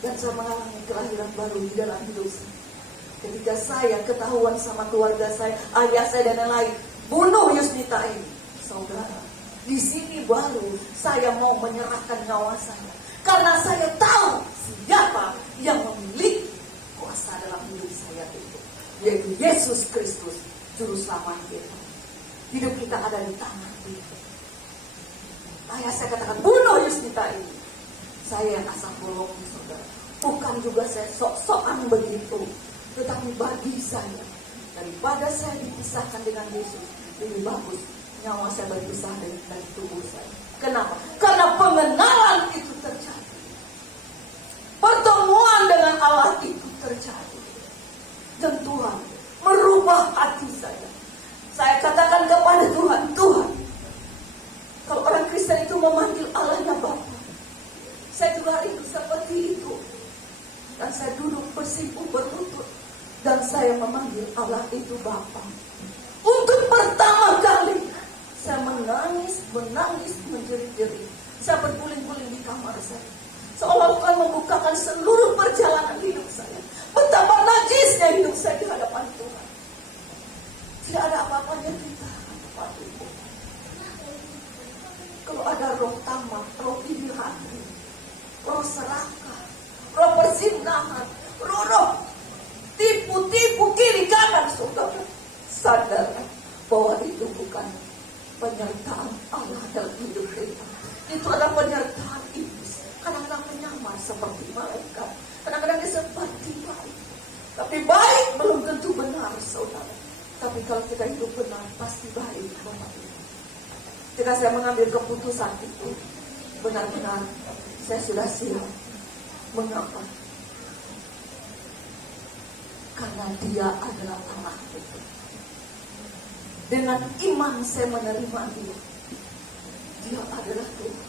Dan saya mengalami kelahiran baru di dalam hidup saya. Ketika saya ketahuan sama keluarga saya, ayah saya dan yang lain, bunuh Yusnita ini. Saudara, di sini baru saya mau menyerahkan nyawa saya. Karena saya tahu siapa yang memiliki kuasa dalam hidup saya itu. Yaitu Yesus Kristus, Juru Selamat kita. Hidup kita ada di tangan Dia. Ayah saya katakan, bunuh Yusnita ini. Saya yang asal bolong, saudara. Bukan juga saya sok-sokan begitu. Tetapi bagi saya, daripada saya dipisahkan dengan Yesus, lebih bagus nyawa saya berpisah dari tubuh saya. Kenapa? Karena pengenalan itu terjadi. Pertemuan dengan Allah itu terjadi. Dan Tuhan merubah hati saya. Saya katakan kepada Tuhan, Tuhan, kalau orang Kristen itu memanggil Allahnya Bapa, saya juga itu seperti itu. Dan saya duduk bersimpuh berlutut. Dan saya memanggil Allah itu Bapa. Untuk pertama kali saya menangis, menjerit-jerit. Saya berguling-guling di kamar saya. Seolah Tuhan membukakan seluruh perjalanan hidup saya. Betapa najisnya hidup saya di hadapan Tuhan. Tidak ada apa-apanya kita hadapan Tuhan. Kalau ada roh tamak, roh iri hati, roh serakah, roh perzinahan, roh tipu-tipu kiri kanan, saudara, sadar bahwa itu bukan penyertaan Allah dalam hidup kita. Itu adalah penyertaan iblis. Kadang-kadang menyamar seperti malaikat, kadang-kadang dia seperti baik. Tapi baik belum tentu benar, saudara. Tapi kalau kita hidup benar, pasti baik. Ketika saya mengambil keputusan itu, benar-benar saya sudah siap. Mengapa? Karena Dia adalah Allah itu. Dengan iman saya menerima Dia. Dia adalah Tuhan.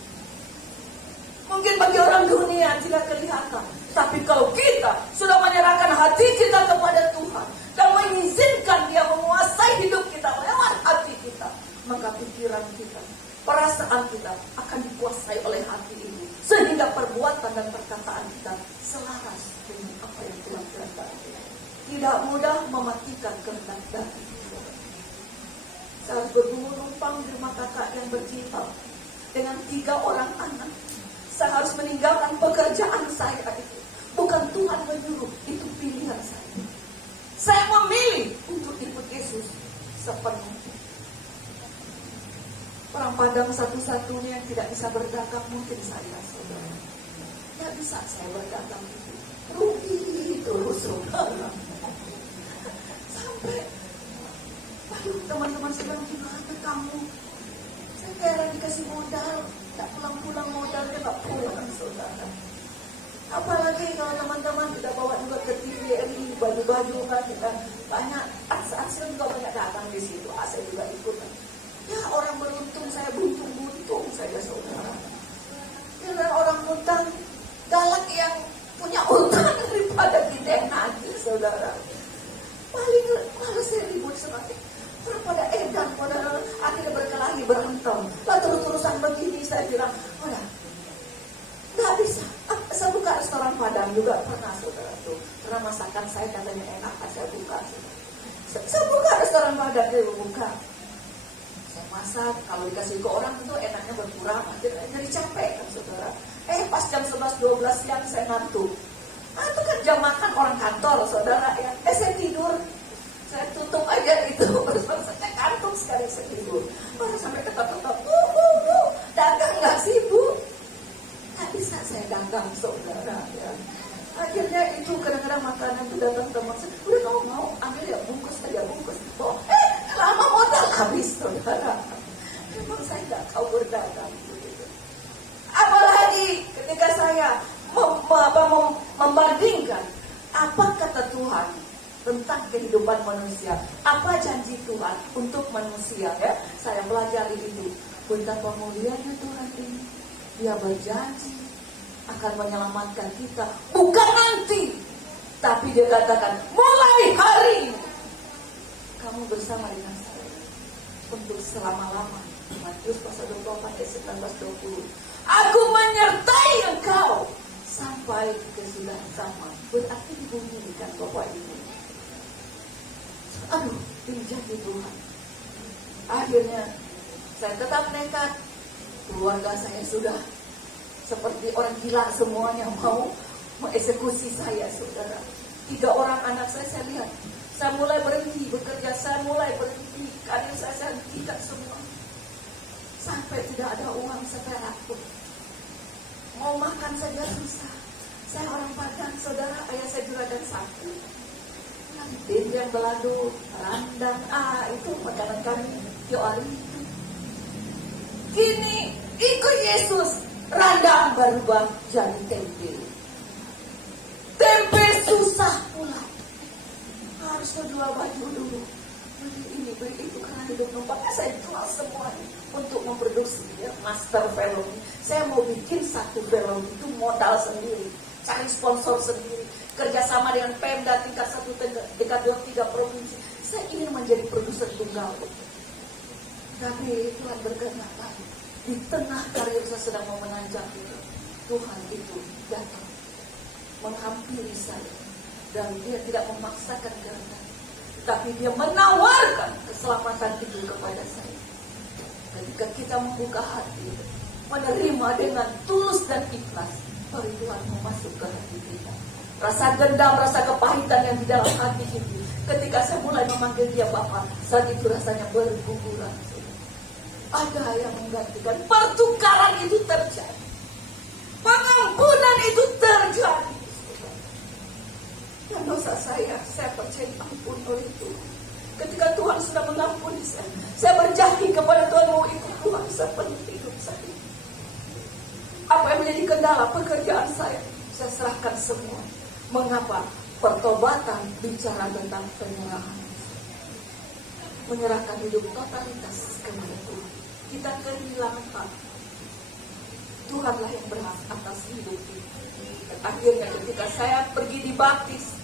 Mungkin bagi orang dunia tidak kelihatan. Tapi kalau kita sudah menyerahkan hati kita kepada Tuhan dan mengizinkan Dia menguasai hidup kita lewat hati kita, maka pikiran kita, perasaan kita akan dikuasai oleh hati ini. Sehingga perbuatan dan perkataan kita selaras dengan apa yang Tuhan kehendaki. Tidak mudah mematikan kehendak dari Tuhan. Saya bernumpang di rumah kakak yang berjilbab dengan 3 orang anak. Saya harus meninggalkan pekerjaan saya itu. Bukan Tuhan menyuruh, itu pilihan saya. Saya memilih untuk ikut Yesus sepenuhnya. Orang Padang satu-satunya yang tidak bisa berdagang mungkin saya, saudara. Tidak bisa saya berdagang itu. Rugi itu, saudara. Sampai, aduh, teman-teman sedang gimana kamu? Saya kayak dikasih modal, tak pulang-pulang modal, dia tak pulang, saudara. Apalagi kalau teman-teman tidak bawa juga ke TVRI, baju-baju kan, kita banyak, akses juga banyak datang di situ. Saya juga ikut. Ya orang beruntung, saya buntung-buntung saja, saudara. Ya orang utang, galak yang punya utang daripada kita yang nagih, saudara. Paling malah saya ribut semakin. Pada edan, pada akhirnya berkelahi, berantem. Lalu terus-terusan begini, saya bilang, udah, nggak bisa. Saya buka restoran Padang juga pernah, saudara tuh. Karena masakan saya katanya enak, saya buka. Saya buka restoran Padang, saya buka. Saya masak, kalau dikasih ke orang itu enaknya berkurang, akhirnya jadi capek kan saudara. Pas jam 11-12 siang saya ngantuk. Itu kan jam makan orang kantor saudara ya. Saya tidur, saya tutup aja itu, saya kantuk sekali, saya tidur. Baru sampai ketok-ketok, dagang nggak sih Bu? Nggak bisa saya dagang saudara ya. Akhirnya itu kadang-kadang makanan itu datang teman saya, udah kamu mau ambil ya, bungkus aja bungkus. Lama modal habis saudara. Memang saya nggak tahu berdagang begitu. Apalagi ketika saya membandingkan apa kata Tuhan tentang kehidupan manusia, apa janji Tuhan untuk manusia ya, saya pelajari itu. Betapa mulianya Tuhan ini, Dia berjanji akan menyelamatkan kita, bukan nanti, tapi Dia katakan mulai hari ini kamu bersama dengan saya untuk selama-lamanya. Matius pasal 24 ayat 19-20. Aku menyertai engkau sampai kesudahan zaman. Berarti di bumi ini kan Bapak Ibu. Ini janji Tuhan. Akhirnya saya tetap nekat. Keluarga saya sudah seperti orang gila semuanya, mau mengeksekusi saya saudara. 3 orang anak saya lihat. Saya mulai berhenti bekerja, saya mulai berhenti karir saya hentikan semua. Sampai tidak ada uang seperak pun. Mau makan saja susah. Saya orang Padang, saudara, ayah saya juga dan sapi. Dendeng belado, randang, itu makanan kami tiap hari. Kini ikut Yesus, randang berubah jadi tempe. Tempe susah pula. Harus jual baju dulu. Beli ini, beli itu, karena hidup numpangnya saya jual semuanya untuk memproduksi ya, master film. Saya mau bikin satu film itu modal sendiri, cari sponsor sendiri, kerjasama dengan Pemda tingkat 1, tingkat 2, 3 provinsi. Saya ingin menjadi produser tunggal. Tapi Tuhan berkenan di tengah karir saya sedang mau menanjak itu, Tuhan itu datang menghampiri saya. Dan Dia tidak memaksakan kehendak, tapi Dia menawarkan keselamatan itu kepada saya. Ketika kita membuka hati, menerima dengan tulus dan ikhlas, mari Tuhan mau masuk ke hati kita. Rasa dendam, rasa kepahitan yang di dalam hati itu, ketika saya mulai memanggil Dia Bapa, saat itu rasanya berguguran. Ada yang menggantikan, pertukaran itu terjadi, pengampunan itu terjadi. Dan dosa saya percaya ampun oleh Tuhan. Ketika Tuhan sudah mengampuni saya berjanji kepada Tuhan mau ikut Tuhan sepenuh hidup saya. Apa yang menjadi kendala pekerjaan saya serahkan semua. Mengapa? Pertobatan bicara tentang penyerahan. Menyerahkan hidup totalitas kepada Tuhan. Kita kehilangan hak. Tuhanlah yang berhak atas hidup kita. Dan akhirnya ketika saya pergi dibaptis,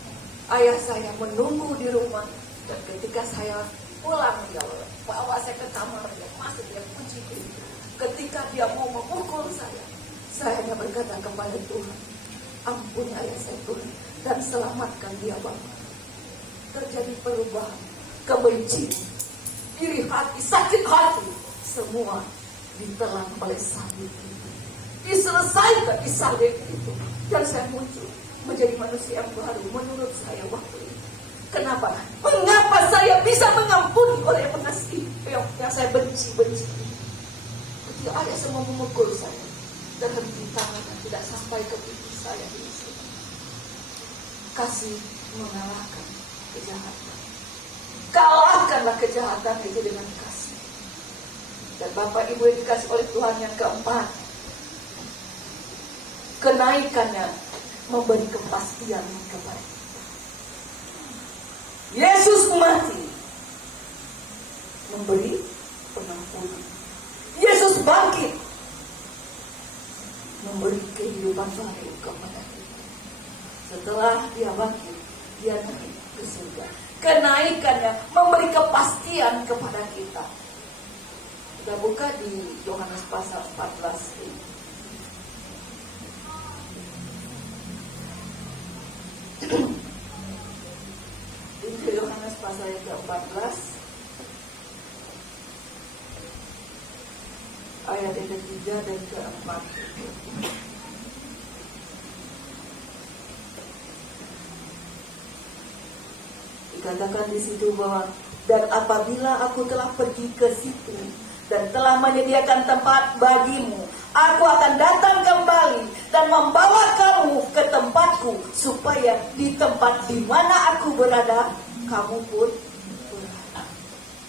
ayah saya menunggu di rumah. Dan ketika saya pulang, dia bawa saya ke kamar, dia masuk, dia kunci pintu. Ketika dia mau memukul saya hanya berkata kepada Tuhan, ampuni ayah saya Tuhan, dan selamatkan dia Bapa. Terjadi perubahan, kebencian, iri hati, sakit hati, semua ditelan oleh salib itu. Diselesaikan di salib itu. Dan saya muncul menjadi manusia yang baru menurut saya waktu itu. Kenapa? Mengapa saya bisa mengampuni orang yang mengasihi yang saya benci-benci? Ketika ada semua memukul saya, terhenti tangannya tidak sampai ke pipi saya ini. Kasih mengalahkan kejahatan. Kalahkanlah kejahatan itu dengan kasih. Dan Bapak Ibu yang dikasih oleh Tuhan yang keempat, kenaikannya memberi kepastian kepada kita. Yesus mati memberi pengampunan. Yesus bangkit memberi kehidupan baru kepada kita. Setelah Dia bangkit, Dia naik ke surga. Kenaikannya memberi kepastian kepada kita. Kita buka di Yohanes pasal 14 ini. Injil Yohanes pasal yang ke-14 ayat yang ketiga dan keempat. Dikatakan di situ bahwa dan apabila aku telah pergi ke situ dan telah menyediakan tempat bagimu, aku akan datang kembali dan membawa kamu ke tempatku, supaya di tempat di mana aku berada, kamu pun berada.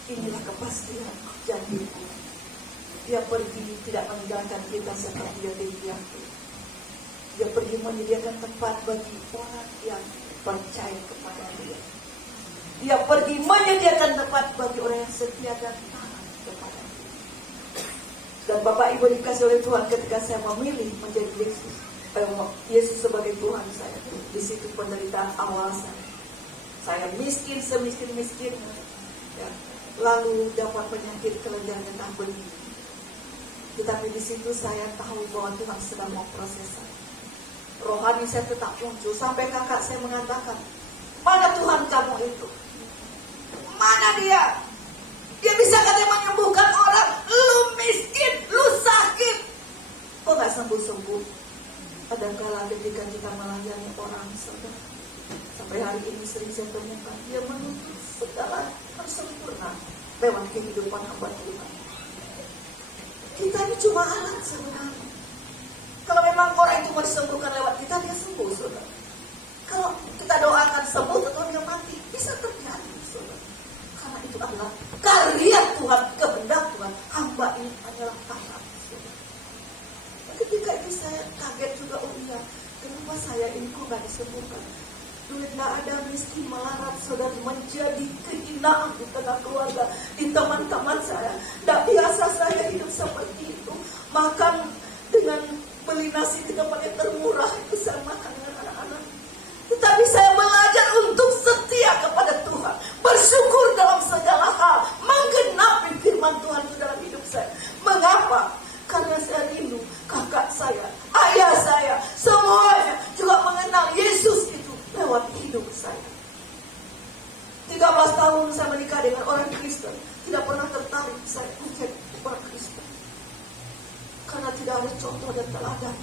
Inilah kepastian janjiku. Dia pergi tidak meninggalkan kita seperti yang dia. Dia pergi menyediakan tempat bagi orang yang percaya kepada dia. Dia pergi menyediakan tempat bagi orang yang setia dan taat kepada dia. Dan Bapak Ibu dikasih oleh Tuhan, ketika saya memilih menjadi Yesus sebagai Tuhan saya, di situ penderitaan awal saya. Saya miskin semiskin-miskinnya, ya. Lalu dapat penyakit kelenjar getah benih. Tetapi di situ saya tahu bahwa Tuhan sedang memproses saya. Rohani saya tetap muncul sampai kakak saya mengatakan, mana Tuhan kamu itu? Mana dia? Dia bisa katanya menyembuhkan orang. Lu miskin, lu sakit, kok gak sembuh-sembuh? Kadang-kala ketika kita melayani orang, saudara, sampai hari ini sering saya temukan, dia menuntut segala yang sempurna lewat kehidupan hamba Tuhan. Kita ini cuma alat sebenarnya. Kalau memang orang itu mau disembuhkan lewat kita, dia sembuh, saudara. Kalau kita doakan sembuh, tentu dia mati. Bisa terjadi, saudara. Karena itu adalah karya Tuhan, kehendak Tuhan. Hamba ini hanyalah tangan, saudara. Ketika itu saya kaget juga, oh iya, kenapa saya ini kok gak disembuhkan? Duit gak ada, miskin melarat, saudara, menjadi kehinaan di tengah keluarga, di teman-teman saya. Tidak biasa saya hidup seperti itu. Makan dengan beli nasi di tempat yang termurah, itu saya makan dengan anak-anak. Tetapi saya belajar untuk setia kepada Tuhan, bersyukur dalam segala hal, menggenapi firman Tuhan di dalam hidup saya. Mengapa? Karena saya rindu kakak saya, ayah saya, semuanya juga mengenal Yesus itu lewat hidup saya. 13 tahun saya menikah dengan orang Kristen, tidak pernah tertarik saya menjadi orang Kristen. Karena tidak ada contoh dan teladan.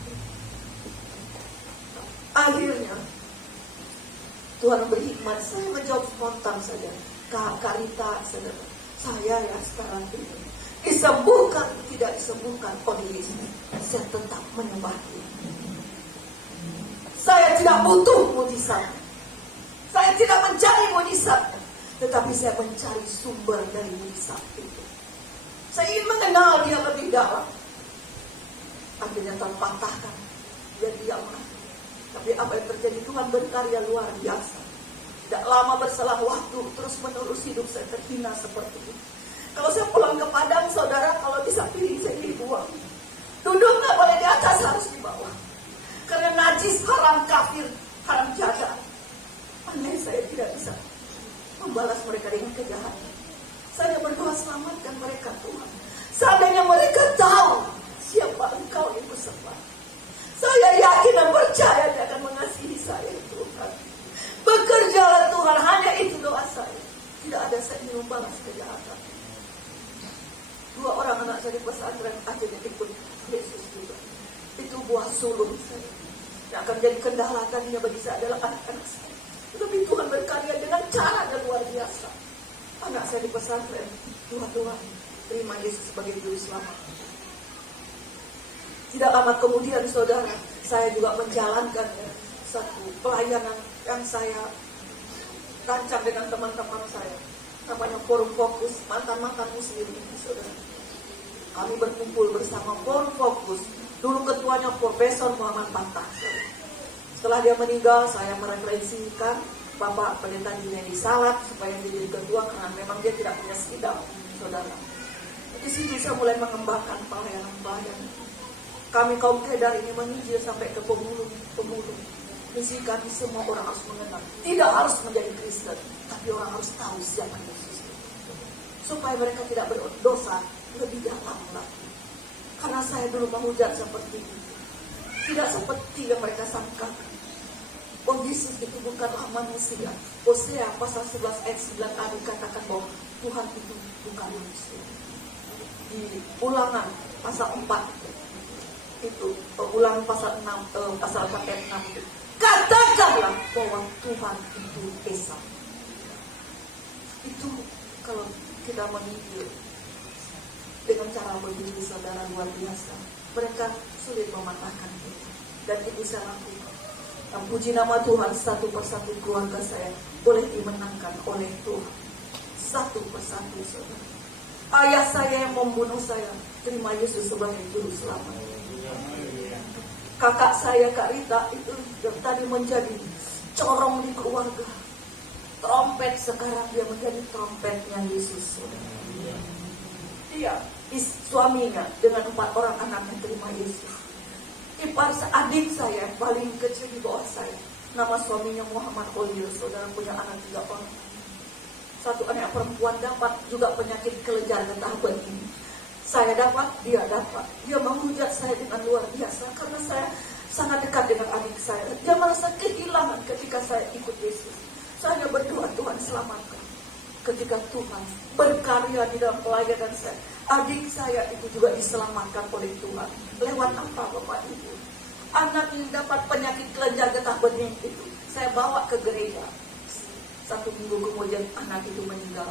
Akhirnya Tuhan memberi hikmat, saya menjawab spontan saja. Kak Rita, saudara, saya ya sekarang ini disembuhkan, tidak disembuhkan oleh Yesus, saya tetap menyembah Dia. Saya tidak butuh mujizat. Saya tidak mencari mujizat, tetapi saya mencari sumber dari mujizat itu. Saya ingin mengenal Dia lebih dalam. Akhirnya terpatahkan, dia diam. Tapi apa yang terjadi? Tuhan berkarya luar biasa. Tidak lama berselang waktu, terus menerus hidup saya terhina seperti itu. Kalau saya pulang ke Padang, saudara, kalau bisa pilih saya dibuang. Duduk nggak boleh di atas, harus di bawah. Karena najis, haram kafir, haram jaga. Aneh, saya tidak bisa membalas mereka dengan kejahatan. Saya berdoa, selamatkan mereka, Tuhan. Seandainya mereka tahu siapa Engkau yang kusembah, saya yakin dan percaya Dia akan mengasihi saya, Tuhan. Bekerjalah Tuhan, hanya itu doa saya. Tidak ada saya ingin membalas kejahatan. 2 orang anak saya di pesantren akhirnya ikut Yesus juga. Itu buah sulung saya. Yang akan jadi kendala tadinya bagi saya adalah anak-anak saya. Tetapi Tuhan berkarya dengan cara yang luar biasa. Anak saya di pesantren, dua-dua terima Yesus sebagai juru selamat. Tidak lama kemudian, saudara, saya juga menjalankan satu pelayanan yang saya rancang dengan teman-teman saya. Namanya Forum Fokus Mantan-Mantan Muslim, saudara. Kami berkumpul bersama Forum Fokus. Dulu ketuanya Profesor Muhammad Patah. Setelah dia meninggal, saya mereferensikan Bapak Pendeta Junedi Salat supaya menjadi ketua, karena memang dia tidak punya sidang, saudara. Di situ saya mulai mengembangkan pelayanan-pelayanan. Kami kaum Kedar ini menginjil sampai ke pemulung. Misi kami semua orang harus mengenal. Tidak harus menjadi Kristen, tapi orang harus tahu siapa Yesus. Supaya mereka tidak berdosa lebih dalam lagi. Karena saya dulu menghujat seperti itu. Tidak seperti yang mereka sangka. Oh, Yesus itu bukanlah manusia. Hosea pasal 11 ayat 9a dikatakan bahwa Tuhan itu bukan manusia. di Ulangan pasal 4 itu, Ulangan pasal 6, pasal 4 ayat 6 itu, katakanlah bahwa Tuhan itu Esa. Itu kalau kita menghibur dengan cara begitu, saudara, luar biasa. Mereka sulit mematahkan itu, dan itu saya lakukan. Dan puji nama Tuhan, satu persatu keluarga saya boleh dimenangkan oleh Tuhan, satu persatu, saudara. Ayah saya yang membunuh saya terima Yesus sebagai juru selamat. Kakak saya, Kak Rita, itu yang tadi menjadi corong di keluarga, trompet, sekarang dia menjadi trompetnya Yesus, saudara. Dia, suaminya dengan 4 orang anaknya terima Yesus. Ipar adik saya paling kecil di bawah saya, nama suaminya Muhammad Khalil, saudara, punya anak 3 orang. Satu anak perempuan dapat juga penyakit kelenjar getah bening. Saya dapat, dia dapat. Dia menghujat saya dengan luar biasa karena saya sangat dekat dengan adik saya. Dia merasa kehilangan ketika saya ikut Yesus. Saya berdoa, Tuhan selamatkan. Ketika Tuhan berkarya di dalam pelayanan saya, adik saya itu juga diselamatkan oleh Tuhan. Lewat apa, Bapak Ibu? Anak yang dapat penyakit kelenjar getah bening itu saya bawa ke gereja. 1 minggu kemudian anak itu meninggal.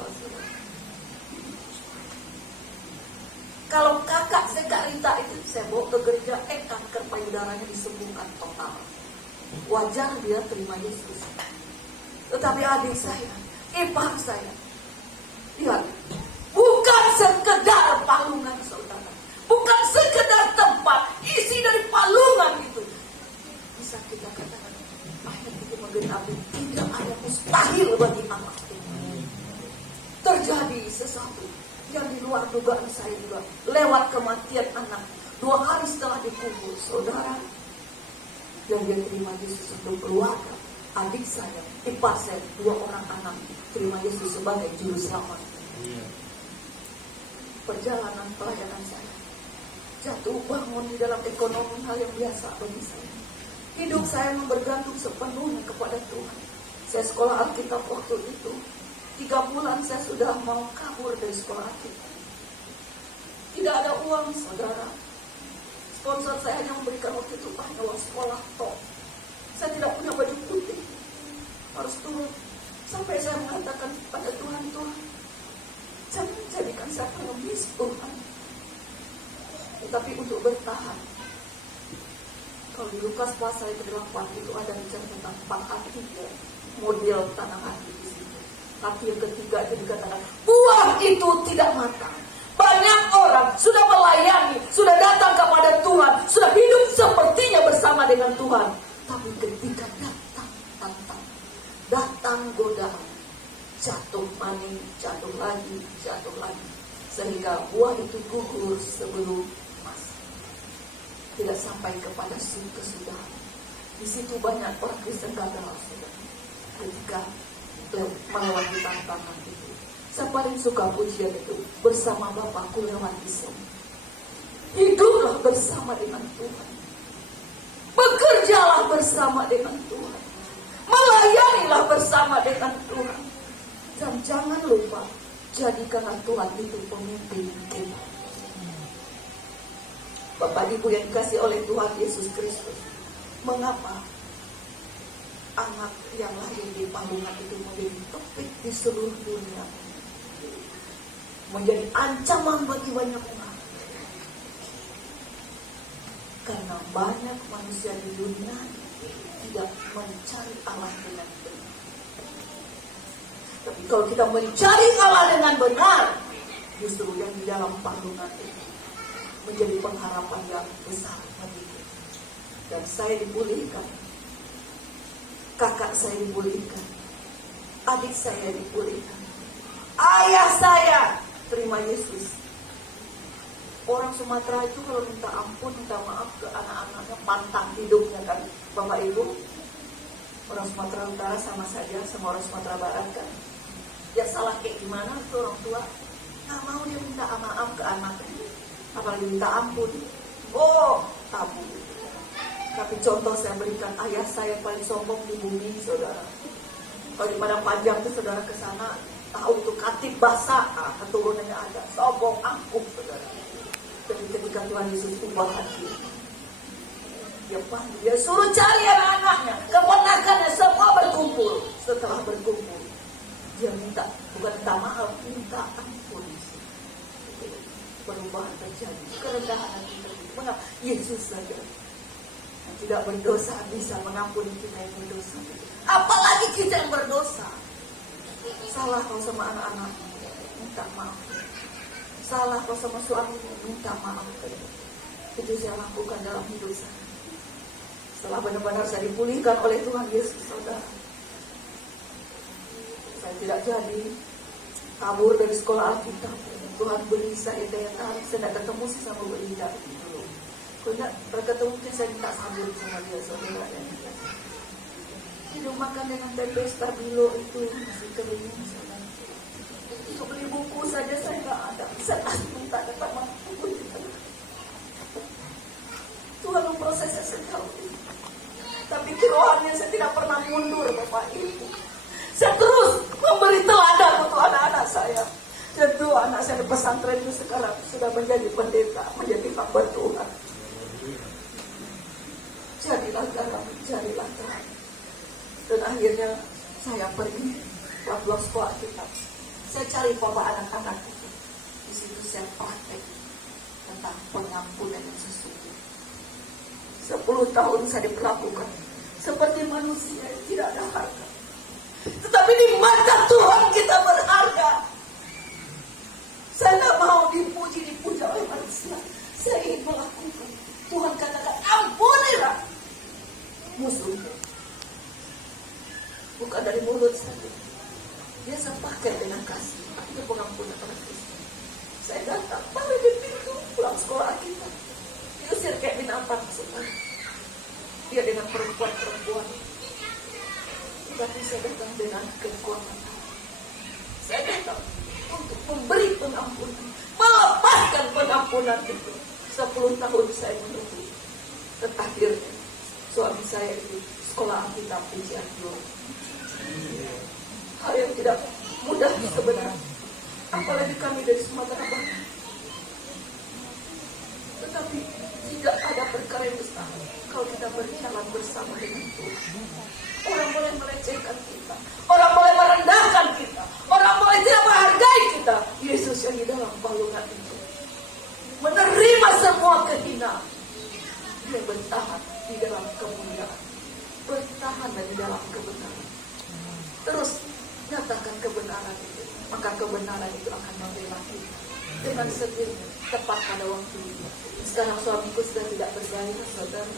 Kalau kakak saya, Kak Rita, itu saya bawa ke gereja, kanker payudaranya disembuhkan total. Wajar dia terima Yesus. Tetapi adik saya, ipar saya, lihat, bukan sekedar palungan, saudara, bukan sekedar tempat isi dari palungan itu bisa kita katakan ayat itu menggenapi. Tidak ada mustahil bagi Allah. Terjadi sesuatu yang di luar dugaan saya juga lewat kematian anak 2 hari setelah dikubur, saudara, yang dia terima Yesus untuk keluarga. Adik saya, ipar saya, 2 orang anak terima Yesus sebagai juru selamat. Perjalanan pelayanan saya, jatuh bangun di dalam ekonomi hal yang biasa bagi saya. Hidup saya bergantung sepenuhnya kepada Tuhan. Saya sekolah Alkitab waktu itu 3 bulan saya sudah mau kabur dari sekolah Alkitab. Tidak ada uang, saudara. Sponsor saya hanya memberikan waktu itu hanya uang sekolah tok. Saya tidak punya baju putih, harus turun. Sampai saya mengatakan pada Tuhan, Tuhan, jangan jadikan saya pengemis, Tuhan. Tetapi untuk bertahan, kalau di Lukas pasal ke-8 itu ada bicara tentang 4 hati, model tanah hati di situ. Hati yang ketiga itu dikatakan buah itu tidak matang. Banyak orang sudah melayani, sudah datang kepada Tuhan, sudah hidup sepertinya bersama dengan Tuhan. Tapi ketika datang godaan, jatuh maning, jatuh lagi, sehingga buah itu gugur sebelum masa. Tidak sampai kepada kesudahan. Di situ banyak orang Kristen gagal, ketika melewati tantangan itu. Saya paling suka pujian itu, bersama Bapakku lewati semua. Hiduplah bersama dengan Tuhan, bekerjalah bersama dengan Tuhan, melayanilah bersama dengan Tuhan, dan jangan lupa jadikanlah Tuhan itu pemimpin kita. Bapak Ibu yang dikasih oleh Tuhan Yesus Kristus, mengapa anak yang lahir di palungan itu menjadi topik di seluruh dunia, menjadi ancaman bagi banyak orang? Karena banyak manusia di dunia tidak mencari Allah dengan benar. Tapi kalau kita mencari Allah dengan benar, justru yang di dalam palungan itu menjadi pengharapan yang besar bagi kita. Dan saya dipulihkan, kakak saya dipulihkan, adik saya dipulihkan, ayah saya terima Yesus. Orang Sumatera itu kalau minta ampun, minta maaf ke anak-anaknya, pantang hidupnya kan, Bapak Ibu. Orang Sumatera Utara sama saja sama orang Sumatera Barat kan. Ya salah kayak gimana itu orang tua, nggak mau dia minta maaf ke anaknya, apalagi minta ampun. Oh, tabu. Tapi contoh saya berikan, ayah saya paling sombong di bumi, saudara. Kalau di Padang Panjang itu saudara ke sana, tahu itu Katib Basah, keturunannya ada, sombong, angkuh. ketika Tuhan Yesus ubah hati. Dia suruh cari anak-anaknya, keponakannya, semua berkumpul. Setelah berkumpul, dia minta, bukan minta maaf, minta ampun. Perubahan terjadi, kerendahan hati terjadi. Mengapa? Yesus saja yang tidak berdosa bisa mengampuni kita yang berdosa. Apalagi kita yang berdosa. Salah kau sama anak-anak, minta maaf. Salah kau sama suami, minta maaf. Itu saya lakukan dalam hidup saya. Setelah benar-benar saya dipulihkan oleh Tuhan Yesus, saudara, saya tidak jadi kabur dari sekolah Alkitab. Tuhan beri saya daya tarik. Saya tidak ketemu sama Belinda dulu. Kalau tidak berketemu mungkin saya minta sambut sama dia, saudara. Hidup makan dengan tempe stabilo itu masih kering, saudara. Untuk beli buku saja saya tidak ada. Saya minta dapat buku. Tuhan memproses saya sejauh ini. Tapi kerohanian saya tidak pernah mundur, Bapak Ibu. Saya terus memberi teladan untuk anak-anak saya. Dan dua anak saya di pesantren itu sekarang sudah menjadi pendeta, menjadi hamba Tuhan. Jadilah garam, jadilah terang. Dan akhirnya saya pergi ke sekolah Alkitab. Saya cari bapak anak-anak itu. Di situ saya praktek tentang pengampunan yang sesungguhnya. 10 tahun saya diperlakukan seperti manusia yang tidak ada harga. Tetapi di mata Tuhan kita berharga. Saya tidak mau dipuja oleh manusia. Saya ingin melakukan. Tuhan katakan, ampunilah musuhmu. Bukan dari mulut saja. Dia saya pakai dengan kasih. Itu pengampunan oleh Kristus. Saya datang, pada di pintu pulang sekolah kita. Diusir kayak binatang saudara. Dia dengan perempuan-perempuan. Tapi saya datang dengan kekuatan. Saya datang untuk memberi pengampunan, melepaskan pengampunan itu. 10 tahun saya menunggu. Dan akhirnya suami saya itu sekolah Alkitab di Cianjur. Hal yang tidak mudah sebenarnya. Apalagi kami dari Sumatera Barat. Tetapi tidak ada perkara yang besar kalau kita berjalan bersama dengan Tuhan. Orang boleh melecehkan kita, orang boleh merendahkan kita, orang boleh tidak menghargai kita. Yesus yang di dalam palungan itu menerima semua kehinaan. Dia bertahan di dalam kemuliaan, bertahan di dalam kebenaran. Terus nyatakan kebenaran itu, maka kebenaran itu akan membela kita dengan sendirinya tepat pada waktu itu. Sekarang suamiku sudah tidak bergairah, saudara.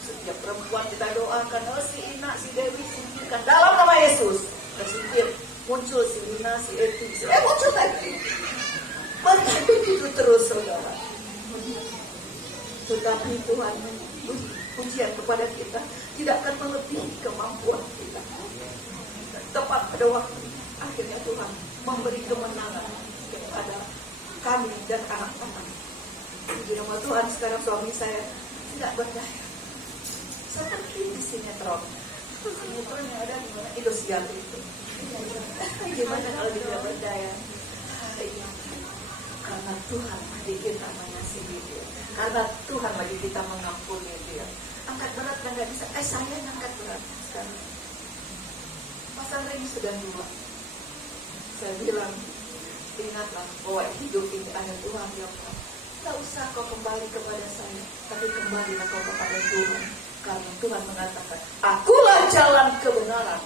Setiap perempuan kita doakan, oh si Ina, si Dewi, singkirkan dalam nama Yesus. Tersingkir, muncul si Ina, si Eti, muncul lagi. Maka begitu terus, saudara. Tetapi Tuhan ujian kepada kita tidak akan melebihi kemampuan kita. Tepat pada waktu akhirnya Tuhan memberi kemenangan kepada kami dan anak-anak. Di nama Tuhan sekarang suami saya tidak berdaya. Seperti di sinetron. Sinetron yang ada di mana Indosiar itu. Gimana kalau dia berdaya? Karena Tuhan bagi kita mengasihi dia. Karena Tuhan bagi kita mengampuni dia. Angkat berat dan gak bisa. Saya angkat berat sekarang. Pasang ini sudah 2. Saya bilang, ingatlah bahwa hidup ini ada Tuhan yang tahu. Tak usah kau kembali kepada saya, tapi kembalilah kau kepada Tuhan. Karena Tuhan mengatakan, akulah jalan kebenaran.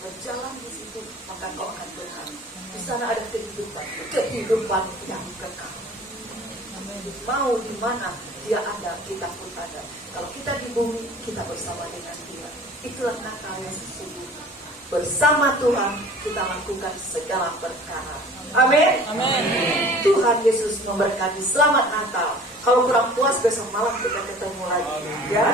Berjalan di situ, maka kau akan benar. Di sana ada kehidupan yang kekal. Mau di mana dia ada, kita pun ada. Kalau kita di bumi, kita bersama dengan dia. Itulah Natal yang sesungguhnya. Bersama Tuhan kita lakukan segala perkara. Amin. Amin. Tuhan Yesus memberkati. Selamat Natal. Kalau kurang puas besok malam kita ketemu lagi. Ya.